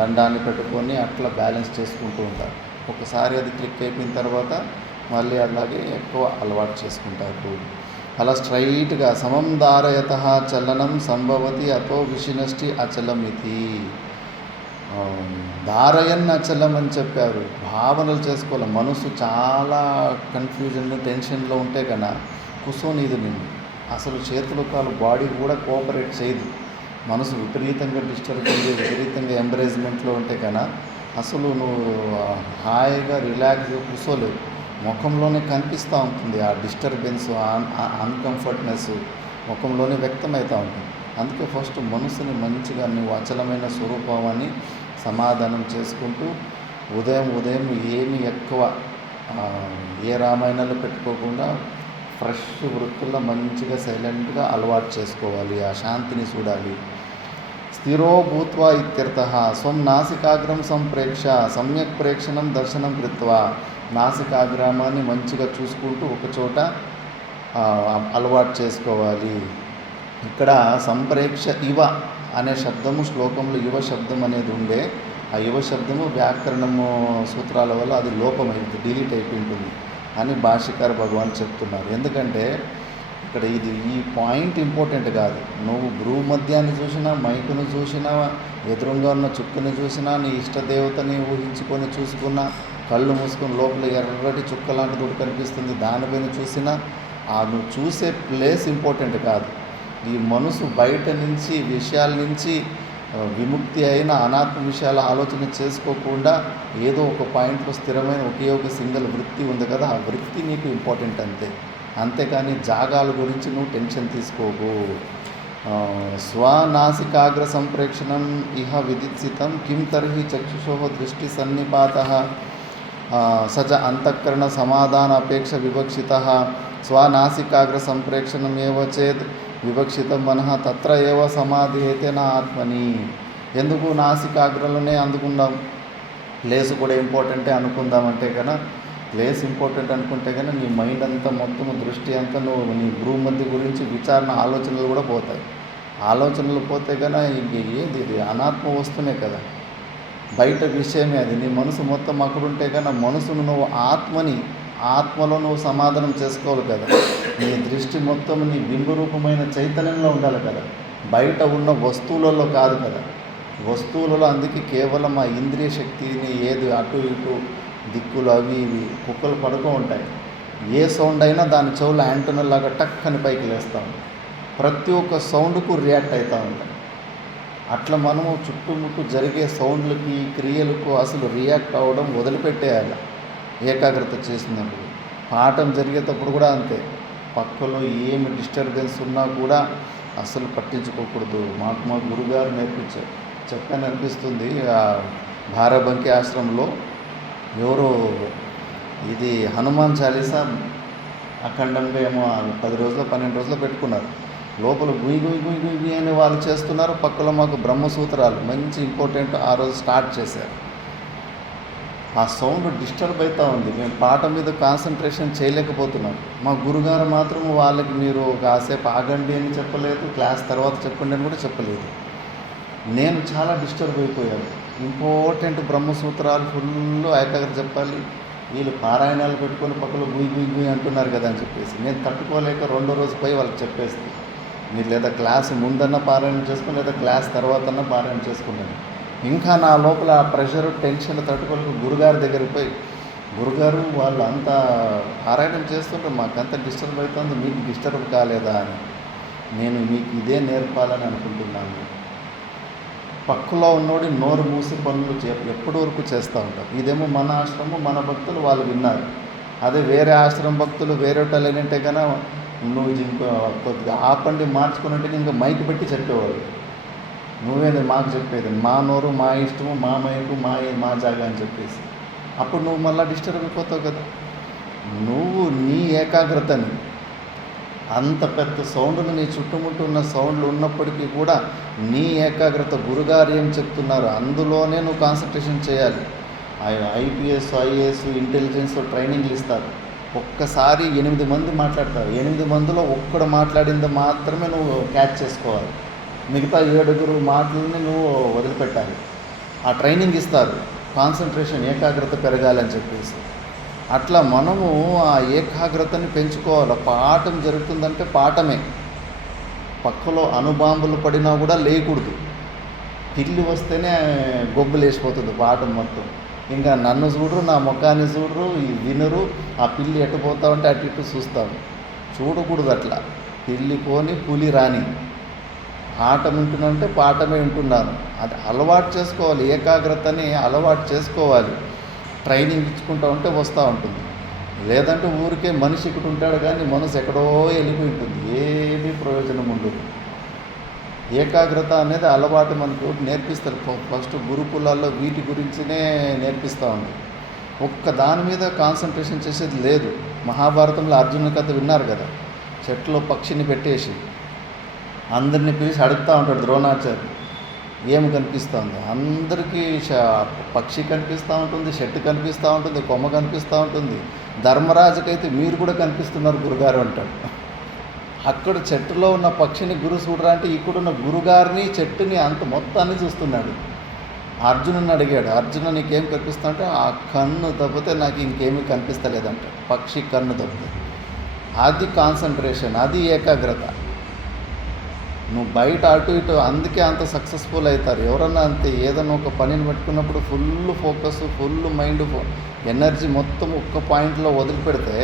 దండాన్ని పెట్టుకొని అట్లా బ్యాలెన్స్ చేసుకుంటూ ఉంటారు. ఒకసారి అది క్లిక్ అయిపోయిన తర్వాత మళ్ళీ అలాగే ఎక్కువ అలవాటు చేసుకుంటారు. అలా స్ట్రైట్గా సమం ధారయత చలనం సంభవతి అతో విషినష్టి అచలం ఇది. ధారయన్ అచలం అని చెప్పారు. భావనలు చేసుకోవాలి. మనసు చాలా కన్ఫ్యూజన్ టెన్షన్లో ఉంటే కన్నా కూర్చొనిది నేను అసలు చేతులు కాలు బాడీ కూడా కోఆపరేట్ చేయదు. మనసు విపరీతంగా డిస్టర్బ్ అయ్యి విపరీతంగా ఎంబరేజ్మెంట్లో ఉంటే కన్నా అసలు నువ్వు హాయిగా రిలాక్స్గా కూర్చోలేవు. ముఖంలోనే కనిపిస్తూ ఉంటుంది ఆ డిస్టర్బెన్స్, అన్కంఫర్ట్నెస్ ముఖంలోనే వ్యక్తమవుతూ ఉంటుంది. అందుకే ఫస్ట్ మనసుని మంచిగా నువ్వు అచలమైన స్వరూపాన్ని సమాధానం చేసుకుంటూ ఉదయం ఏమి ఎక్కువ ఏ రామాయణాలు పెట్టుకోకుండా ఫ్రెష్ వృత్తుల్లో మంచిగా సైలెంట్గా అలవాటు చేసుకోవాలి. ఆ శాంతిని చూడాలి. స్థిరో భూత్వా ఇత్యర్థః. స్వం నాసికాగ్రం సంప్రేక్ష సమ్యక్ ప్రేక్షణం దర్శనం కృత్వా. నాసికాగ్రామాన్ని మంచిగా చూసుకుంటూ ఒకచోట అలవాటు చేసుకోవాలి. ఇక్కడ సంప్రేక్ష ఇవ అనే శబ్దము శ్లోకంలో యువ శబ్దం అనేది ఉండే, ఆ యువ శబ్దము వ్యాకరణము సూత్రాల వల్ల అది లోపమైంది, డిలీట్ అయిపోయి ఉంటుంది అని భాష్యకార భగవాన్ చెప్తున్నారు. ఎందుకంటే ఇక్కడ ఈ పాయింట్ ఇంపార్టెంట్ కాదు. నువ్వు భ్రూమధ్యాన్ని చూసినా, మైకును చూసినా, ఎదురుగా ఉన్న చుక్కని చూసినా, నీ ఇష్టదేవతని ఊహించుకొని చూసుకున్నా, కళ్ళు మూసుకొని లోపల ఎర్రటి చుక్క లాంటిది ఒకటి కనిపిస్తుంది, దానిపైన చూసినా నువ్వు చూసే ప్లేస్ ఇంపార్టెంట్ కాదు. ఈ మనసు బయట నుంచి విషయాల నుంచి విముక్తి అయిన అనాత్మ విషయాల ఆలోచన చేసుకోకుండా ఏదో ఒక పాయింట్లో స్థిరమైన ఒకే ఒక సింగిల్ వృత్తి ఉంది కదా, ఆ వృత్తి నీకు ఇంపార్టెంట్ అంతేకాని జాగాల గురించి నువ్వు టెన్షన్ తీసుకోకు. స్వనాసికాగ్ర సంప్రేక్షణం ఇహ విదిత్సితం కిం తర్హి చక్షుషో దృష్టి సన్నిపాతః సచ అంతఃకరణ సమాధాన అపేక్ష వివక్షితః. స్వనాసికాగ్ర సంప్రేక్షణమేవ చేద్ వివక్షితం మనః తత్ర ఏవ సమాధియేతే నా ఆత్మని. ఎందుకు నాసికాగ్రలోనే అందుకుందాం, ప్లేస్ కూడా ఇంపార్టెంటే అనుకుందామంటే కన్నా ప్లేస్ ఇంపార్టెంట్ అనుకుంటే కన్నా నీ మైండ్ అంతా మొత్తం దృష్టి అంతా నువ్వు నీ భ్రూమధ్య గురించి విచారణ ఆలోచనలు కూడా పోతాయి. ఆలోచనలు పోతే కన్నా ఏది ఇది అనాత్మ వస్తునే కదా, బయట విషయమే అది. నీ మనసు మొత్తం అక్కడుంటే కన్నా మనసును నువ్వు ఆత్మలో నువ్వు సమాధానం చేసుకోవాలి కదా. నీ దృష్టి మొత్తం నీ బింబరూపమైన చైతన్యంలో ఉండాలి కదా, బయట ఉన్న వస్తువులలో కాదు కదా. వస్తువులలో అందుకే కేవలం ఆ ఇంద్రియ శక్తిని ఏది అటు ఇటు దిక్కులు అవి ఇవి కుక్కలు పడుతూ ఉంటాయి. ఏ సౌండ్ అయినా దాని చెవులు యాంటనల్లాగా టక్ అని పైకి లేస్తాం, ప్రతి ఒక్క సౌండ్కు రియాక్ట్ అవుతూ ఉంటాయి. అట్లా మనము చుట్టుముట్టు జరిగే సౌండ్లకి క్రియలకు అసలు రియాక్ట్ అవ్వడం వదిలిపెట్టేయాలి. ఏకాగ్రత చేసినప్పుడు పాఠం జరిగేటప్పుడు కూడా అంతే, పక్కలో ఏమి డిస్టర్బెన్స్ ఉన్నా కూడా అసలు పట్టించుకోకూడదు. మా గురుగారు నేర్పించారు, చక్కగా అనిపిస్తుంది. భారబంకి ఆశ్రమంలో ఎవరో ఇది హనుమాన్ చాలీసా అఖండంగా ఏమో 10 రోజులు 12 రోజులు పెట్టుకున్నారు. లోపల గుయ్ గుయ్ గుయ్ గుయ్ గుయ్ అని వాళ్ళు చేస్తున్నారు, పక్కలో మాకు బ్రహ్మసూత్రాలు మంచి ఇంపార్టెంట్ ఆ రోజు స్టార్ట్ చేశారు. ఆ సౌండ్ డిస్టర్బ్ అవుతూ ఉంది, మేము పాట మీద కాన్సన్ట్రేషన్ చేయలేకపోతున్నాం. మా గురుగారు మాత్రం వాళ్ళకి మీరు కాసేపు ఆగండి అని చెప్పలేదు, క్లాస్ తర్వాత చెప్పండి అని కూడా చెప్పలేదు. నేను చాలా డిస్టర్బ్ అయిపోయాను. ఇంపార్టెంట్ బ్రహ్మసూత్రాలు ఫుల్ ఏకాగ్రత చెప్పాలి, వీళ్ళు పారాయణాలు పెట్టుకొని పక్కలో గుయ్ గుయ్ గుయ్ అంటున్నారు కదా అని చెప్పేసి నేను తట్టుకోలేక రెండో రోజు పోయి వాళ్ళకి చెప్పేసి, మీరు లేదా క్లాస్ ముందన్నా పారాయణం చేసుకుని లేదా క్లాస్ తర్వాతన్నా పారాయణం చేసుకున్నాను. ఇంకా నా లోపల ఆ ప్రెషర్ టెన్షన్ తట్టుకోలేక గురుగారి దగ్గరికి పోయి, గురుగారు వాళ్ళు అంతా పారాయణం చేస్తుంటే మాకంత డిస్టర్బ్ అవుతుంది, మీకు డిస్టర్బ్ కాలేదా అని. నేను మీకు ఇదే నేర్పాలని అనుకుంటున్నాను. పక్కలో ఉన్నోడి నోరు మూసి పనులు ఎప్పటి వరకు చేస్తూ ఉంటారు. ఇదేమో మన ఆశ్రమం, మన భక్తులు వాళ్ళు విన్నారు. అదే వేరే ఆశ్రమం భక్తులు వేరే ఏంటంటే కన్నా నువ్వు ఇంకో కొద్దిగా ఆపండి మార్చుకున్నట్టు ఇంకా మైక్ పెట్టి చెప్పేవాళ్ళు. నువ్వేది మాకు చెప్పేది, మా నోరు మా ఇష్టము, మా మైకు మా జాగా అని చెప్పేసి అప్పుడు నువ్వు మళ్ళీ డిస్టర్బ్ అయిపోతావు కదా. నువ్వు నీ ఏకాగ్రతని, అంత పెద్ద సౌండ్లు నీ చుట్టుముట్టు ఉన్న సౌండ్లు ఉన్నప్పటికీ కూడా నీ ఏకాగ్రత, గురుగారు ఏం చెప్తున్నారు అందులోనే నువ్వు కాన్సన్ట్రేషన్ చేయాలి. ఐపీఎస్, ఐఏఎస్, ఇంటెలిజెన్స్ ట్రైనింగ్లు ఇస్తారు. ఒక్కసారి 8 మంది మాట్లాడతారు, 8 మందిలో ఒక్కడు మాట్లాడింది మాత్రమే నువ్వు క్యాచ్ చేసుకోవాలి. మిగతా 7 మాటలని నువ్వు వదిలిపెట్టాలి. ఆ ట్రైనింగ్ ఇస్తారు, కాన్సన్ట్రేషన్, ఏకాగ్రత పెరగాలని చెప్పేసి. అట్లా మనము ఆ ఏకాగ్రతని పెంచుకోవాలి. పాఠం జరుగుతుందంటే పాఠమే, పక్కలో అణుబాంబులు పడినా కూడా లేయకూడదు. పిల్లి వస్తేనే గొబ్బులు వేసిపోతుంది పాఠం మొత్తం. ఇంకా నన్ను చూడరు, నా ముఖాన్ని చూడరు, వినరు. ఆ పిల్లి ఎటు పోతా ఉంటే అటు ఇటు చూస్తాను. చూడకూడదు అట్లా. పిల్లి పోని పులి రాని. ఆటం వింటున్నంటే పాఠమే వింటున్నాను. అది అలవాటు చేసుకోవాలి, ఏకాగ్రతని అలవాటు చేసుకోవాలి. ట్రైనింగ్ ఇచ్చుకుంటూ ఉంటే వస్తూ ఉంటుంది. లేదంటే ఊరికే మనిషి ఇక్కడ ఉంటాడు కానీ మనసు ఎక్కడో వెళ్ళిపోయి ఉంటుంది, ఏమీ ప్రయోజనం ఉండదు. ఏకాగ్రత అనేది అలవాటు మనకు నేర్పిస్తారు. ఫస్ట్ గురుకులాల్లో వీటి గురించినే నేర్పిస్తూ ఉంది. ఒక్క దాని మీద కాన్సన్ట్రేషన్ చేసేది లేదు. మహాభారతంలో అర్జునుని కథ విన్నారు కదా, చెట్లో పక్షిని పెట్టేసి అందరినీ పిలిచి అడుగుతూ ఉంటాడు ద్రోణాచార్య, ఏమి కనిపిస్తుంది? అందరికీ పక్షి కనిపిస్తూ ఉంటుంది, చెట్టు కనిపిస్తూ ఉంటుంది, కొమ్మ కనిపిస్తూ ఉంటుంది. ధర్మరాజుకైతే మీరు కూడా కనిపిస్తున్నారు గురుగారు అంటాడు. అక్కడ చెట్టులో ఉన్న పక్షిని గురు చూడరా అంటే ఇక్కడున్న గురుగారిని, చెట్టుని, అంత మొత్తాన్ని చూస్తున్నాడు. అర్జునుని అడిగాడు, అర్జున నీకేం కనిపిస్తా అంటే ఆ కన్ను తప్పితే నాకు ఇంకేమీ కనిపిస్తలేదంట. పక్షి కన్ను తప్పితే. అది కాన్సన్ట్రేషన్, అది ఏకాగ్రత. నువ్వు బయట అటు ఇటు అందుకే అంత సక్సెస్ఫుల్ అవుతారు. ఎవరన్నా అంతే, ఏదన్నా ఒక పనిని పెట్టుకున్నప్పుడు full focus, full mind, energy మొత్తం ఒక్క పాయింట్లో వదిలిపెడితే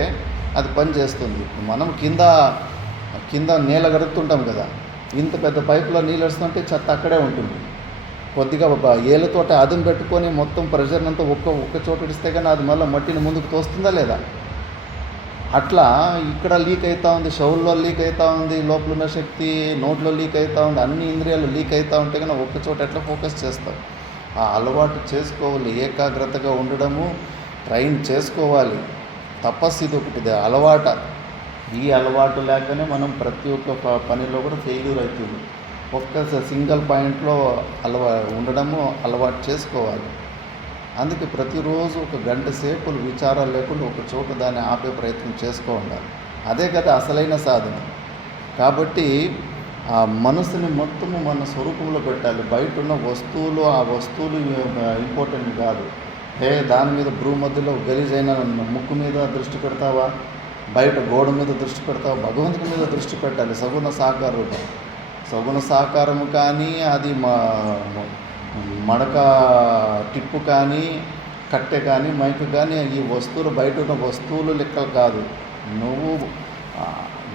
అది పని చేస్తుంది. మనం కింద నీళ్ళ గడుపుతుంటాం కదా, ఇంత పెద్ద పైపులో నీళ్ళు వస్తుంటే చెత్త అక్కడే ఉంటుంది. కొద్దిగా ఏళ్ళతోటి అదును పెట్టుకొని మొత్తం ప్రెషర్ని అంతా ఒక్క చోట ఇస్తే కానీ అది మళ్ళీ మట్టిని ముందుకు తోస్తుందా లేదా? అట్లా ఇక్కడ లీక్ అవుతూ ఉంది, షవుల్లో లీక్ అవుతూ ఉంది, లోపల ఉన్న శక్తి నోట్లో లీక్ అవుతూ ఉంది, అన్ని ఇంద్రియాలు లీక్ అవుతూ ఉంటే కానీ ఒక్క చోట ఎట్లా ఫోకస్ చేస్తావు? ఆ అలవాటు చేసుకోవాలి. ఏకాగ్రతగా ఉండడము ట్రైన్ చేసుకోవాలి. తపస్సు ఇది ఒకటిది అలవాట. ఈ అలవాటు లేకనే మనం ప్రతి ఒక్క పనిలో కూడా ఫెయిల్యూర్ అవుతుంది. ఒక్క సింగిల్ పాయింట్లో ఉండడము అలవాటు చేసుకోవాలి. అందుకే ప్రతిరోజు 1 గంట సేపు విచారాలు లేకుండా ఒక చోట దాన్ని ఆపే ప్రయత్నం చేసుకో ఉండాలి. అదే కదా అసలైన సాధన. కాబట్టి ఆ మనసుని మొత్తము మన స్వరూపంలో పెట్టాలి. బయట ఉన్న వస్తువులు, ఆ వస్తువులు ఇంపార్టెంట్ కాదు. దాని మీద మధ్యలో గలీజైన ముక్కు మీద దృష్టి పెడతావా, బయట గోడ మీద దృష్టి పెడతావా? భగవంతుని మీద దృష్టి పెట్టాలి. సగుణ సాకార రూపం. సగుణ సాకారము కానీ, అది మడక టిప్పు కానీ, కట్టె కానీ, మైకు కానీ, ఈ వస్తువులు బయట ఉన్న వస్తువులు లెక్కలు కాదు. నువ్వు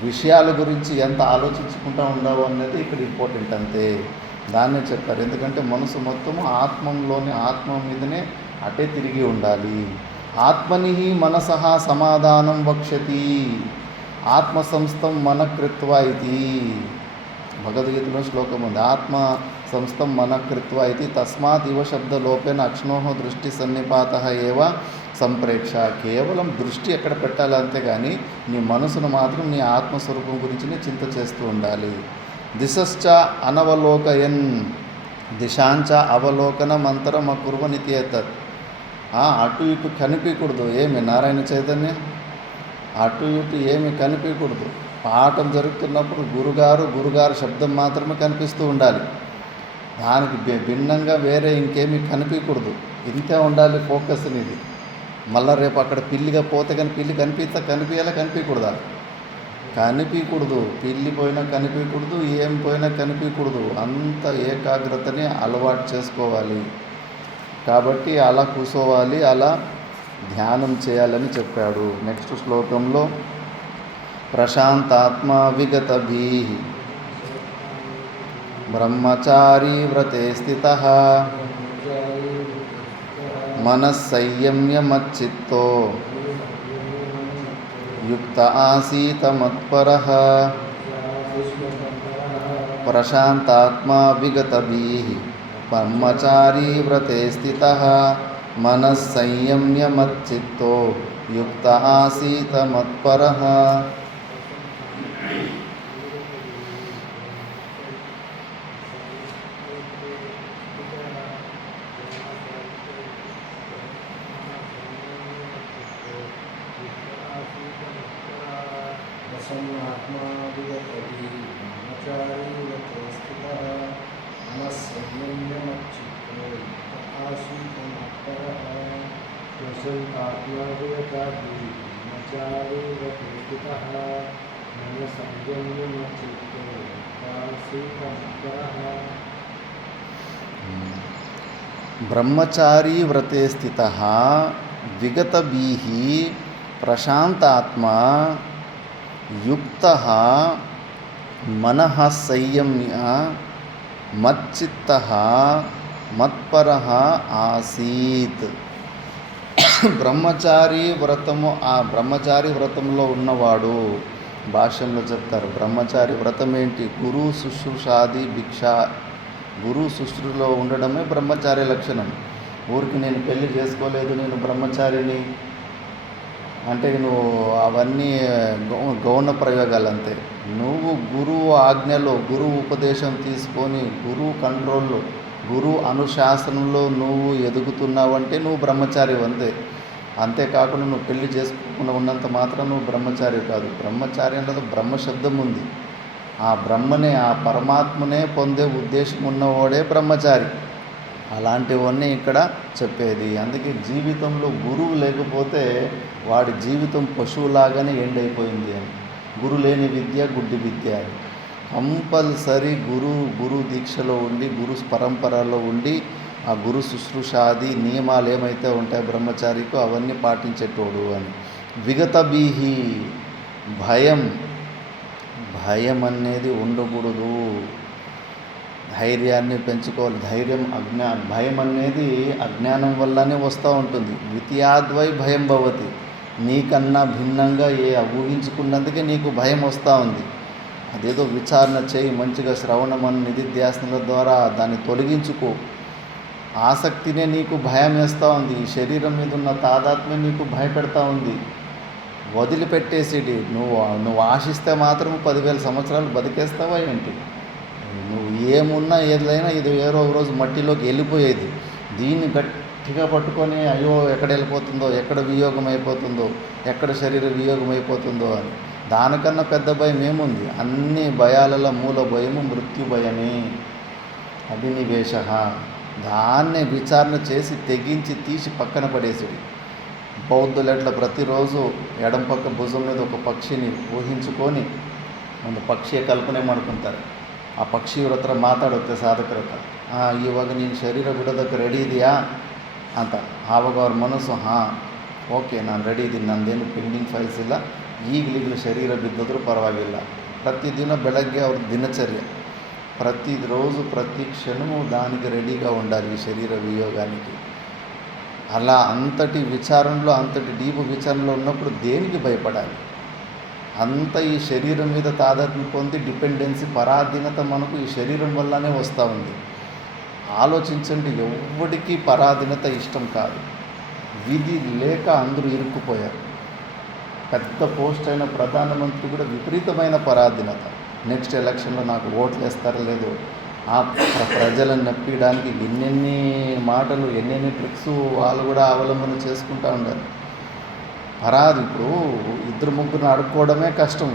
విషయాల గురించి ఎంత ఆలోచించుకుంటూ ఉండవు అన్నది ఇక్కడ ఇంపార్టెంట్. అంతే, దాన్నే చెప్పారు. ఎందుకంటే మనసు మొత్తము ఆత్మ మీదనే అటే తిరిగి ఉండాలి. ఆత్మని మనసః సమాధానం వక్ష్యతి, ఆత్మ సంస్థం మన కృత్వా ఇది. భగవద్గీతలో శ్లోకం ఉంది, ఆత్మ సంస్థం మన కృత్వా ఇది తస్మాత్ ఇవ శబ్దలోపేన అక్ష్ణోహ దృష్టి సన్నిపాతః ఏవ సంప్రేక్ష. కేవలం దృష్టి ఎక్కడ పెట్టాలి అంతేగాని నీ మనసును మాత్రం నీ ఆత్మస్వరూపం గురించి చింత చేస్తూ ఉండాలి. దిశశ్చ అనవలోకయన్ దిశాంచ అవలోకనమంతరం అకుర్వనితి ఏతత్. అటు ఇటు కనిపించకూడదు. ఏమి నారాయణ చైతన్యం, అటు ఇటు ఏమి కనిపించకూడదు. పాఠం జరుగుతున్నప్పుడు గురుగారు శబ్దం మాత్రమే కనిపిస్తూ ఉండాలి. దానికి భిన్నంగా వేరే ఇంకేమీ కనిపించకూడదు. ఇంతే ఉండాలి ఫోకస్ అనేది. మళ్ళీ రేపు అక్కడ పిల్లిగా పోతే కానీ పిల్లి కనిపించాలా కనిపించకూడదా? కనిపించకూడదు. పిల్లి పోయినా కనిపించకూడదు, ఏం పోయినా కనిపించకూడదు. అంత ఏకాగ్రతని అలవాటు చేసుకోవాలి. కాబట్టి అలా కూర్చోవాలి, అలా ధ్యానం చేయాలని చెప్పాడు. నెక్స్ట్ శ్లోకంలో ప్రశాంతాత్మ విగతభీః బ్రహ్మచారీ వ్రతే స్థితః మనస్సంయమ్య మచ్చిత్తో యుక్త ఆసీత మత్పరః. ప్రశాంతాత్మ విగతభీః బ్రహ్మచారీ వ్రతే స్థితః మనస్సంయమ్య మచ్చిత్తో యుక్త ఆసీత మత్పరః. ప్రసన్నాత్మా విగతవి బ్రహ్మచారీ వ్రతే స్థితః మనస్సంయమ్యమచ్చిత్తో యుక్త ఆసీత మత్పరః. ప్రసన్నాత్మా విగతవి బ్రహ్మచారీ వ్రతే స్థితః మనస్సంయమ్యమచ్చిత్తో యుక్త ఆసీత మత్పరః. బ్రహ్మచారీ వ్రతే స్థితః విగతభీః ప్రశాంతాత్మా యుక్తః మనః సంయమ్య మచ్చిత్తః మత్పరః ఆసీత్. బ్రహ్మచారి వ్రతము, ఆ బ్రహ్మచారి వ్రతంలో ఉన్నవాడు, భాష్యంలో చెప్తారు బ్రహ్మచారి వ్రతం ఏంటి, గురు శుశ్రూషాది భిక్ష. గురు శుశ్రూషలో ఉండడమే బ్రహ్మచారి లక్షణం. ఊరికి నేను పెళ్లి చేసుకోలేదు, నేను బ్రహ్మచారిని అంటే నువ్వు అవన్నీ గౌణ ప్రయోగాలు అంతే. నువ్వు గురువు ఆజ్ఞలో, గురువు ఉపదేశం తీసుకొని, గురువు కంట్రోల్లో, గురువు అనుశాసనంలో నువ్వు ఎదుగుతున్నావంటే నువ్వు బ్రహ్మచారి అంతే. అంతేకాకుండా నువ్వు పెళ్లి చేసుకోకుండా ఉన్నంత మాత్రం నువ్వు బ్రహ్మచారి కాదు. బ్రహ్మచారి అంటే బ్రహ్మ శబ్దం ఉంది. ఆ బ్రహ్మనే, ఆ పరమాత్మనే పొందే ఉద్దేశం ఉన్నవాడే బ్రహ్మచారి. అలాంటివన్నీ ఇక్కడ చెప్పేది. అందుకే జీవితంలో గురువు లేకపోతే వాడి జీవితం పశువులాగానే ఎండ్ అయిపోయింది అని. గురు లేని విద్య గుడ్డి విద్య అని. కంపల్సరీ గురు దీక్షలో ఉండి, గురు పరంపరలో ఉండి, ఆ గురు శుశ్రూషాది నియమాలు ఏమైతే ఉంటాయో బ్రహ్మచారికి అవన్నీ పాటించేటోడు అని. విగతభీః భయం అనేది ఉండకూడదు. ధైర్యాన్ని పెంచుకోవాలి. భయం అనేది అజ్ఞానం వల్లనే వస్తూ ఉంటుంది. ద్వితీయాద్వై భయం భవతి. నీకన్నా భిన్నంగా ఊహించుకున్నందుకే నీకు భయం వస్తూ ఉంది. అదేదో విచారణ చేయి, మంచిగా శ్రవణమని నిధిధ్యాసనల ద్వారా దాన్ని తొలగించుకో. ఆసక్తినే నీకు భయం వేస్తూ ఉంది. ఈ శరీరం మీద ఉన్న తాదాత్మ్యం నీకు భయపెడతా ఉంది. వదిలిపెట్టేసిడి. నువ్వు ఆశిస్తే మాత్రం 10,000 సంవత్సరాలు బతికేస్తావా ఏంటి? నువ్వు ఏమున్నా ఏదైనా ఇది ఏదో ఒక రోజు మట్టిలోకి వెళ్ళిపోయేది. దీన్ని గట్టిగా పట్టుకొని అయ్యో ఎక్కడ వెళ్ళిపోతుందో, ఎక్కడ వియోగం అయిపోతుందో, ఎక్కడ శరీర వియోగం అయిపోతుందో అని. దానికన్నా పెద్ద భయం ఏముంది? అన్ని భయాలలో మూల భయము మృత్యు భయమే, అభినివేశ. దాన్నే విచారణ చేసి తెగించి తీసి పక్కన పడేసిడి. బౌద్ధులు ఎట్లా ప్రతిరోజు ఎడం పక్క భుజం మీద ఒక పక్షిని ఊహించుకొని ಒಂದು ಪಕ್ಷಿಯ ಕಲ್ಪನೆ ಮಾಡ್ಕೊತಾರೆ. ಆ ಪಕ್ಷಿ ಇವ್ರ ಹತ್ರ ಮಾತಾಡುತ್ತೆ ಸಾಧಕರ ಹತ್ರ, ಇವಾಗ ನೀನು ಶರೀರ ಬಿಡೋದಕ್ಕೆ ರೆಡಿ ಇದೆಯಾ ಅಂತ. ಆವಾಗ ಅವ್ರ ಮನಸ್ಸು ಓಕೆ ನಾನು ರೆಡಿ ಇದ್ದೀನಿ, ನಂದೇನು ಪೆಂಡಿಂಗ್ ಫೈಲ್ಸ್ ಇಲ್ಲ, ಈಗಲೀಗಲೂ ಶರೀರ ಬಿದ್ದೋದ್ರೂ పర్వాలేదు. ప్రతిదిన ಬೆಳಗ್ಗೆ ಅವ್ರ దినచర్య, ప్రతిరోజు ప్రతి క్షణము దానికి రెడీగా ఉండాలి ఈ శరీర వియోగానికి. అలా అంతటి విచారణలో, అంతటి డీప్ విచారణలో ఉన్నప్పుడు దేనికి భయపడాలి? అంత ఈ శరీరం మీద తాదాత్మ్యం పొంది డిపెండెన్సీ, పరాధీనత మనకు ఈ శరీరం వల్లనే వస్తూ ఉంది. ఆలోచించండి, ఎవరికి పరాధీనత ఇష్టం కాదు. విధి లేక అందరూ ఇరుక్కుపోయారు. పెద్ద పోస్ట్ అయిన ప్రధానమంత్రి కూడా విపరీతమైన పరాధీనత. నెక్స్ట్ ఎలక్షన్లో నాకు ఓట్లు వేస్తారో లేదో, ఆ ప్రజలను నప్పించడానికి ఎన్నెన్ని మాటలు, ఎన్నెన్ని ట్రిక్స్ వాళ్ళు కూడా అవలంబన చేసుకుంటూ ఉండాలి. ఇప్పుడు 2-3 అడుక్కోవడమే కష్టం,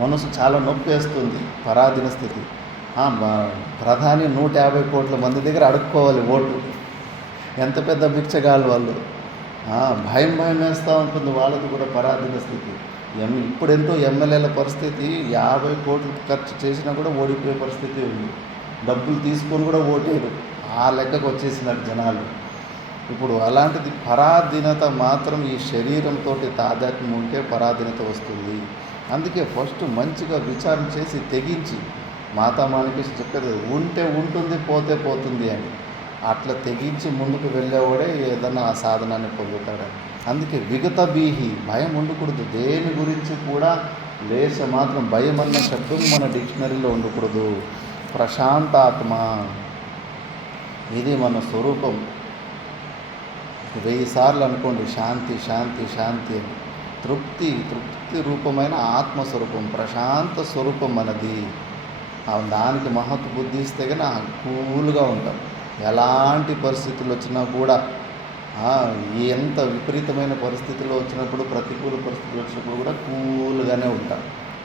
మనసు చాలా నొప్పి వేస్తుంది. పరాధీన స్థితి. ప్రధాని 150 కోట్ల మంది దగ్గర అడుక్కోవాలి ఓటు. ఎంత పెద్ద భిక్షగాళ్ళు వాళ్ళు. భయం వేస్తూ ఉంటుంది వాళ్ళది కూడా పరాధీన స్థితి. ఇప్పుడెంతో ఎమ్మెల్యేల పరిస్థితి 50 కోట్లు ఖర్చు చేసినా కూడా ఓడిపోయే పరిస్థితి ఉంది. డబ్బులు తీసుకొని కూడా ఓటేరు, ఆ లెక్కకు వచ్చేసినారు జనాలు. ఇప్పుడు అలాంటిది పరాధీనత మాత్రం ఈ శరీరంతో తాదాత్మ్యం ఉంటే పరాధీనత వస్తుంది. అందుకే ఫస్ట్ మంచిగా విచారణ చేసి తెగించి, మాతామానికేసి చెప్పేది ఉంటే ఉంటుంది, పోతే పోతుంది అని. అట్లా తెగించి ముందుకు వెళ్ళేవాడే ఏదన్నా ఆ సాధనాన్ని పొందుతాడు. అందుకే విగతభీః, భయం ఉండకూడదు. దేని గురించి కూడా లేశ మాత్రం భయం అన్న శబ్దం మన డిక్షనరీలో ఉండకూడదు. ప్రశాంతాత్మ, ఇది మన స్వరూపం. 1000 సార్లు అనుకోండి శాంతి శాంతి శాంతి అని. తృప్తి రూపమైన ఆత్మస్వరూపం, ప్రశాంత స్వరూపం మనది. దానికి మహత్ బుద్ధి ఇస్తే కానీ కూల్గా ఉంటాం. ఎలాంటి పరిస్థితులు వచ్చినా కూడా ఎంత విపరీతమైన పరిస్థితుల్లో వచ్చినప్పుడు, ప్రతికూల పరిస్థితులు వచ్చినప్పుడు కూడా కూల్గానే ఉంటాం.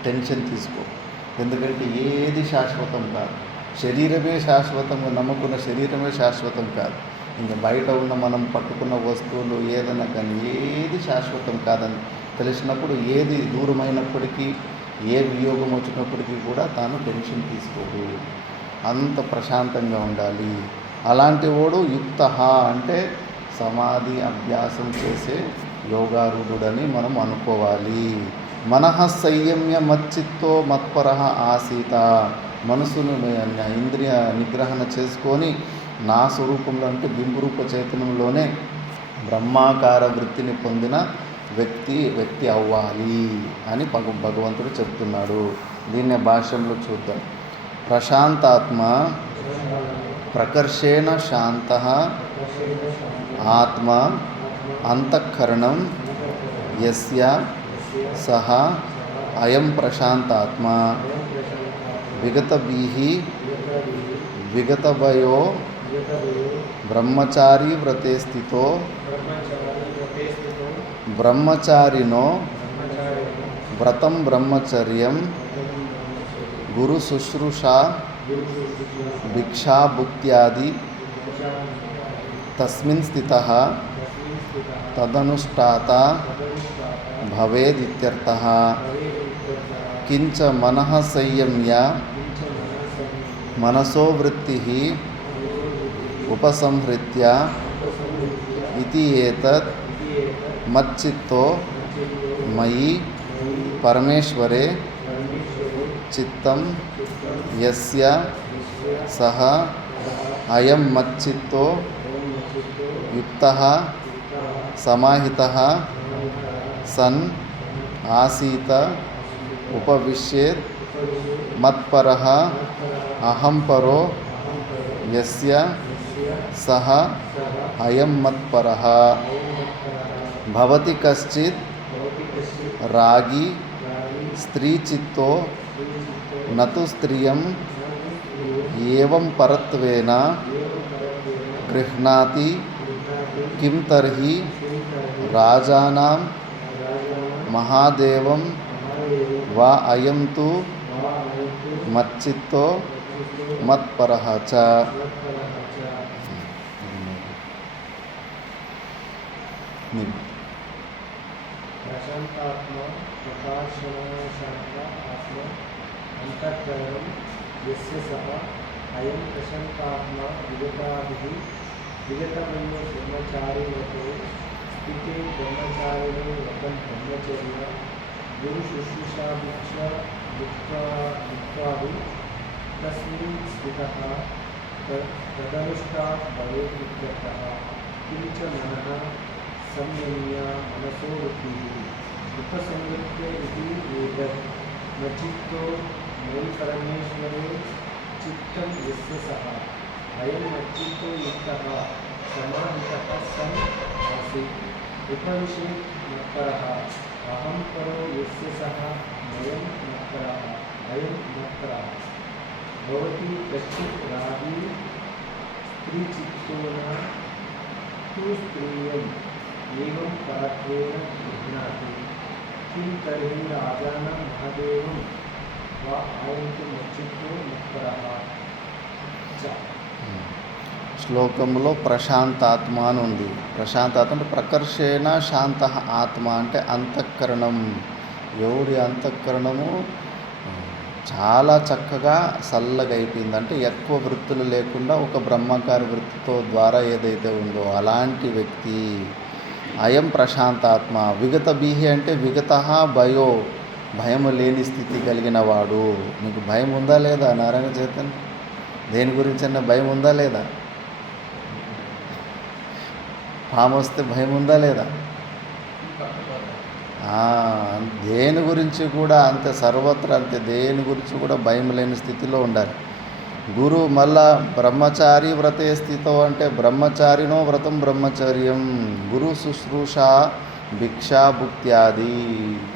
టెన్షన్ తీసుకో. ఎందుకంటే ఏది శాశ్వతం కాదు. శరీరమే శాశ్వతంగా నమ్ముకున్న శరీరమే శాశ్వతం కాదు. ఇంకా బయట ఉన్న మనం పట్టుకున్న వస్తువులు ఏదైనా కానీ ఏది శాశ్వతం కాదని తెలిసినప్పుడు, ఏది దూరమైనప్పటికీ, ఏ వియోగం వచ్చినప్పటికీ కూడా తాను టెన్షన్ తీసుకోడు. అంత ప్రశాంతంగా ఉండాలి. అలాంటి వాడు యుక్త అంటే సమాధి అభ్యాసం చేసే యోగారూఢుడని మనం అనుకోవాలి. మనః సంయమ్య మచ్చిత్తో మత్పరః ఆసీత. మనసును ఇంద్రియ నిగ్రహణ చేసుకొని నా స్వరూపంలో అంటే బింబరూప చైతన్యంలోనే బ్రహ్మాకార వృత్తిని పొందిన వ్యక్తి అవ్వాలి అని భగవంతుడు చెప్తున్నాడు. దీన్నే భాష్యంలో చూద్దాం. ప్రశాంతాత్మ ప్రకర్షేణ శాంత ఆత్మ అంతఃకరణం యస్య సహ అయం ప్రశాంతాత్మ విగతభీః విగతభయో బ్రహ్మచారీ వ్రతే స్థితో బ్రహ్మచారిణో వ్రతం బ్రహ్మచర్యం గురు శుశ్రూషా భిక్షాభుక్త్యాది తస్మిన్ స్థితః తదనుష్ఠాత భవేదిత్యర్థః. కించ మనః సంయమ్య మనసో వృత్తిః ఉపసంహృత్య ఇతి ఏతత్ మచ్చిత్తో మయి పరమేశ్వరే చిత్తం యస్య సహ అయం మచ్చిత్తో యుక్తః సమాహితః సన్ ఆసీత ఉపవిశ్యేత్ మత్పరః అహం పరో యస్య సహ అయం మత్పరః. భవతి కశ్చిత్ రాగి స్త్రీచిత్తో నతు స్త్రియం ఏవం పరత్వేన గృహ్ణాతి కిం తర్హి రాజానాం మహాదేవం వా అయం తు మచ్చిత్తో మత్పరః చ. ప్రశాంతాత్మ ప్రకాశనాశాంత ఆత్మ అంతఃకరణం యస్య సహ అయం ప్రశాంతాత్మ విగతాభిః విగతమన్యో బ్రహ్మచారిణతో స్థితే బ్రహ్మచారిణో వ్రతం బ్రహ్మచర్య గురు శుశ్రూషా భుక్త్వాది తస్మిన్ స్థితః తదనుష్ఠాత్ భవేదిత్యర్థః. కించ మనః సంయమ్య మనసో వృత్తిః ఉపసంహృత్య ఇతి ఏతత్ మచ్చిత్తో మయి పరమేశ్వరే చిత్తం యస్య సహ అయం మచ్చిత్తో యుక్తః సమాహితః సన్ ఆసీత్ ఉపవిశేత్ మత్పరః అహం పరో యస్య సహ వయం మత్పరః అయం మత్పరః. భవతి కశ్చిత్ రాగి స్త్రీచిత్తోన తు స్త్రీయం ఏవం పరత్వేన గృహ్ణాతి కిం తర్హి రాజానాం మహాదేవం వా అయం తు మచ్చిత్తో మత్పరః చ. శ్లోకంలో ప్రశాంతాత్మ అని ఉంది. ప్రశాంతాత్మ అంటే ప్రకర్షేణ శాంత ఆత్మ అంటే అంతఃకరణం. ఎవరి అంతఃకరణము చాలా చక్కగా చల్లగా అయిపోయింది. అంటే ఎక్కువ వృత్తులు లేకుండా ఒక బ్రహ్మకార వృత్తితో ద్వారా ఏదైతే ఉందో అలాంటి వ్యక్తి. అయం ప్రశాంతాత్మ. విగత బీహి అంటే విగత భయో భయము లేని స్థితి కలిగిన వాడు. మీకు భయం ఉందా లేదా నారాయణ చైతన్య? దేని గురించన్నా భయం ఉందా లేదా? పాము వస్తే భయం ఉందా లేదా? దేని గురించి కూడా అంతే, సర్వత్రా అంతే. దేని గురించి కూడా భయం లేని స్థితిలో ఉండాలి. గురు మళ్ళా బ్రహ్మచారి వ్రతే స్థితో అంటే బ్రహ్మచారినో వ్రతం బ్రహ్మచర్యం. గురు శుశ్రూష భిక్షా భుక్త్యాది.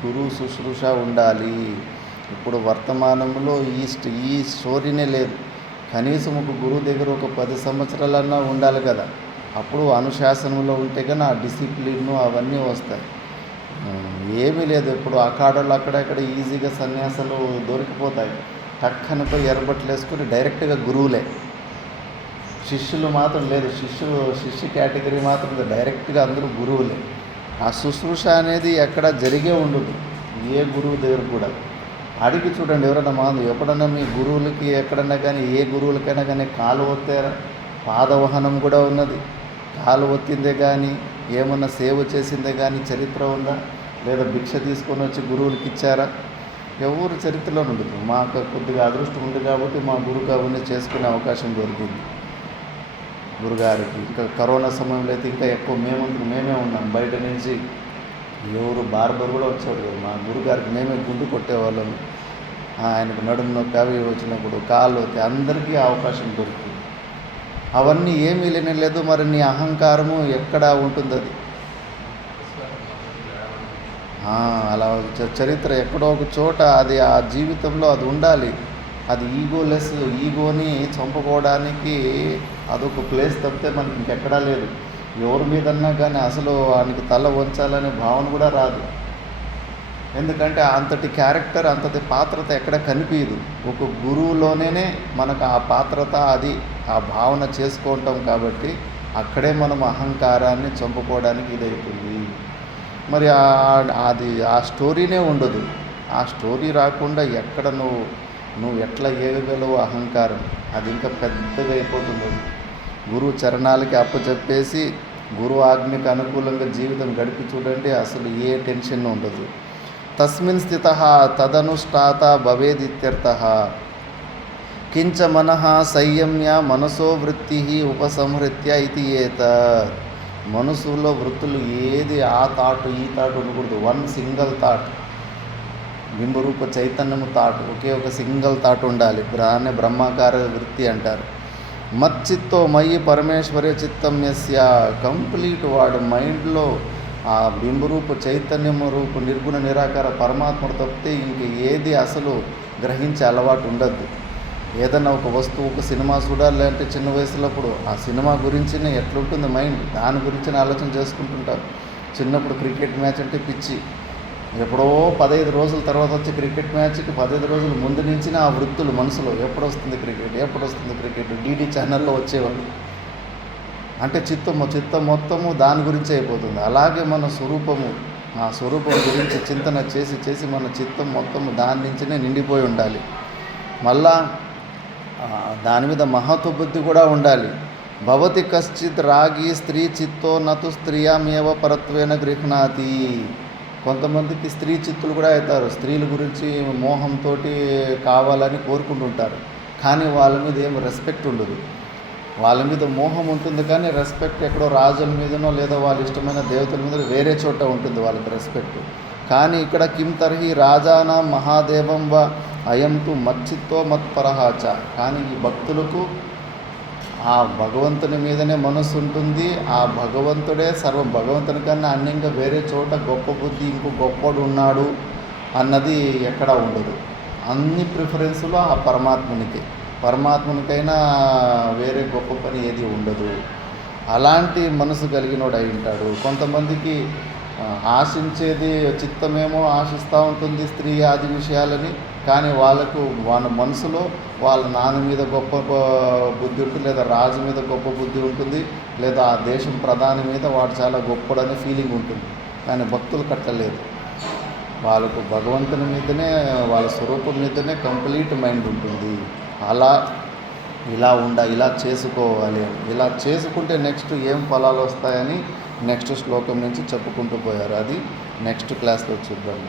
గురు శుశ్రూష ఉండాలి. ఇప్పుడు వర్తమానంలో ఈ స్టోరీనే లేదు. కనీసం ఒక గురువు దగ్గర ఒక 10 సంవత్సరాలన్నా ఉండాలి కదా. అప్పుడు అనుశాసనంలో ఉంటే కానీ ఆ డిసిప్లిన్ అవన్నీ వస్తాయి. ఏమీ లేదు. ఇప్పుడు అఖాడలు అక్కడక్కడ ఈజీగా సన్యాసాలు దొరికిపోతాయి. టక్కన పోయి ఎర్రబట్టలు వేసుకుని డైరెక్ట్గా గురువులే. శిష్యులు మాత్రం లేదు. శిష్య కేటగిరీ మాత్రం లేదు. డైరెక్ట్గా అందరూ గురువులే. ఆ శుశ్రూష అనేది ఎక్కడ జరిగే ఉండదు ఏ గురువు దగ్గర కూడా. అడిగి చూడండి ఎవరైనా ఎప్పుడన్నా మీ గురువులకి ఎక్కడన్నా కానీ ఏ గురువులకైనా కానీ కాలు ఒత్తారా? పాదవహనం కూడా ఉన్నది. కాలు ఒత్తిందే కానీ ఏమన్నా సేవ చేసిందే కానీ చరిత్ర ఉందా? లేదా భిక్ష తీసుకొని వచ్చి గురువులకి ఇచ్చారా? ఎవరు చరిత్రలో ఉండదు. మాకు కొద్దిగా అదృష్టం ఉంది కాబట్టి మా గురువు అవన్నీ చేసుకునే అవకాశం దొరికింది గురుగారికి. ఇంకా కరోనా సమయంలో అయితే ఇంకా ఎక్కువ మేమే ఉన్నాం. బయట నుంచి ఎవరు బార్బర్ కూడా వచ్చాడు కదా. మా గురుగారికి మేమే గుండు కొట్టేవాళ్ళం. ఆయనకు నడుము నొప్పి అవి వచ్చినప్పుడు కాళ్ళు అందరికీ అవకాశం దొరికింది. అవన్నీ ఏమీ లేనేలేదు. మరి నీ అహంకారము ఎక్కడ ఉంటుంది? అది అలా చరిత్ర ఎక్కడో ఒక చోట అది ఆ జీవితంలో అది ఉండాలి. అది ఈగోని చంపుకోవడానికి అదొక ప్లేస్ తప్పితే మనకి ఇంకెక్కడా లేదు. ఎవరి మీదన్నా కానీ అసలు వానికి తల వంచాలనే భావన కూడా రాదు. ఎందుకంటే అంతటి క్యారెక్టర్ అంతటి పాత్రత ఎక్కడ కనిపించదు. ఒక గురువులోనే మనకు ఆ పాత్రత అది ఆ భావన చేసుకుంటాం కాబట్టి అక్కడే మనం అహంకారాన్ని చంపుకోవడానికి ఇదవుతుంది. మరి అది ఆ స్టోరీనే ఉండదు. ఆ స్టోరీ రాకుండా ఎక్కడ నువ్వు ఎట్లా ఏగగలవు అహంకారం? అది ఇంకా పెద్దగా అయిపోతుంది. గురువు చరణాలకి అప్పచెప్పేసి గురువు ఆజ్ఞకు అనుకూలంగా జీవితం గడిపి చూడండి, అసలు ఏ టెన్షన్ ఉండదు. తస్మిన్ స్థితః తదనుష్ఠాత భవేదిత్యర్థః. కించ మనః సంయమ్య మనసో వృత్తి ఉపసంహృత్య ఇది ఏతత్. మనసులో వృత్తులు ఏది ఆ థాట్ ఈ థాట్ ఉండకూడదు. వన్ సింగిల్ థాట్, బింబరూప చైతన్యము థాట్, ఒకే ఒక సింగిల్ థాట్ ఉండాలి. దాన్నే బ్రహ్మాకార వృత్తి అంటారు. మచ్చిత్తో మయి పరమేశ్వరే చిత్తం యస్య. కంప్లీట్ వాడు మైండ్లో ఆ బింబరూప చైతన్యము రూపు నిర్గుణ నిరాకార పరమాత్మను తప్పితే ఇంక ఏది అసలు గ్రహించే అలవాటు ఉండద్దు. ఏదన్నా ఒక వస్తువు ఒక సినిమా చూడాలి అంటే చిన్న వయసులప్పుడు ఆ సినిమా గురించినే ఎట్లుంటుంది మైండ్, దాని గురించి ఆలోచన చేసుకుంటుంటారు. చిన్నప్పుడు క్రికెట్ మ్యాచ్ అంటే పిచ్చి. ఎప్పుడో 15 రోజుల తర్వాత వచ్చే క్రికెట్ మ్యాచ్కి 15 రోజుల ముందు నుంచి ఆ వృత్తులు మనసులో ఎప్పుడు వస్తుంది క్రికెట్ డీడీ ఛానల్లో వచ్చేవాళ్ళు. అంటే చిత్తం మొత్తము దాని గురించి అయిపోతుంది. అలాగే మన స్వరూపము ఆ స్వరూపం గురించి చింతన చేసి మన చిత్తం మొత్తము దాని నుంచినే నిండిపోయి ఉండాలి. మళ్ళా దాని మీద మహత్వ బుద్ధి కూడా ఉండాలి. భవతి కశ్చిత్ రాగి స్త్రీ చిత్తో నతు స్త్రీయామేవ పరత్వేన గృహ్ణాతి. కొంతమందికి స్త్రీ చిత్తులు కూడా అవుతారు. స్త్రీల గురించి మోహంతో కావాలని కోరుకుంటుంటారు, కానీ వాళ్ళ మీద ఏం రెస్పెక్ట్ ఉండదు. వాళ్ళ మీద మోహం ఉంటుంది కానీ రెస్పెక్ట్ ఎక్కడో రాజుల మీదనో లేదా వాళ్ళ ఇష్టమైన దేవతల మీద వేరే చోట ఉంటుంది వాళ్ళకి రెస్పెక్ట్. కానీ ఇక్కడ కిం తర్హి రాజానా మహాదేవం వా అయం తు మచ్చిత్తో మత్పరహాచ. కానీ ఈ భక్తులకు ఆ భగవంతుని మీదనే మనసు ఉంటుంది. ఆ భగవంతుడే సర్వం. భగవంతుని కన్నా అన్యంగా వేరే చోట గొప్ప బుద్ధి ఇంకో గొప్పడు ఉన్నాడు అన్నది ఎక్కడా ఉండదు. అన్ని ప్రిఫరెన్సులు ఆ పరమాత్మునికైనా వేరే గొప్ప పని ఏది ఉండదు. అలాంటి మనసు కలిగినోడు అయి ఉంటాడు. కొంతమందికి ఆశించేది చిత్తమేమో ఆశిస్తూ ఉంటుంది స్త్రీ ఆది విషయాలని, కానీ వాళ్ళకు వాళ్ళ మనసులో వాళ్ళ నాన్న మీద గొప్ప బుద్ధి ఉంటుంది, లేదా రాజు మీద గొప్ప బుద్ధి ఉంటుంది, లేదా ఆ దేశం ప్రధాని మీద వాడు చాలా గొప్పడనే ఫీలింగ్ ఉంటుంది. కానీ భక్తులు కట్టలేదు. వాళ్ళకు భగవంతుని మీదనే వాళ్ళ స్వరూపం మీదనే కంప్లీట్ మైండ్ ఉంటుంది. ఇలా చేసుకోవాలి. ఇలా చేసుకుంటే నెక్స్ట్ ఏం ఫలాలు వస్తాయని నెక్స్ట్ శ్లోకం నుంచి చెప్పుకుంటూ పోయారు. అది నెక్స్ట్ క్లాస్లో చూద్దాం.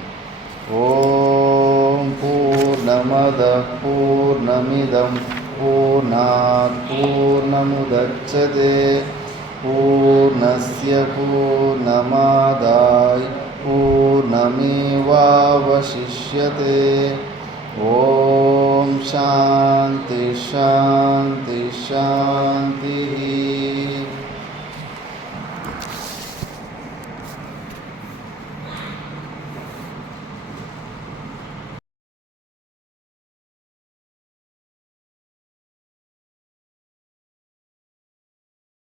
ఓం పూర్ణమద పూర్ణమిదం పూర్ణాత్ పూర్ణముదచ్యతే పూర్ణస్య పూర్ణమాదాయ పూర్ణమేవావశిష్యతే. ఓం శాంతి శాంతి శాంతి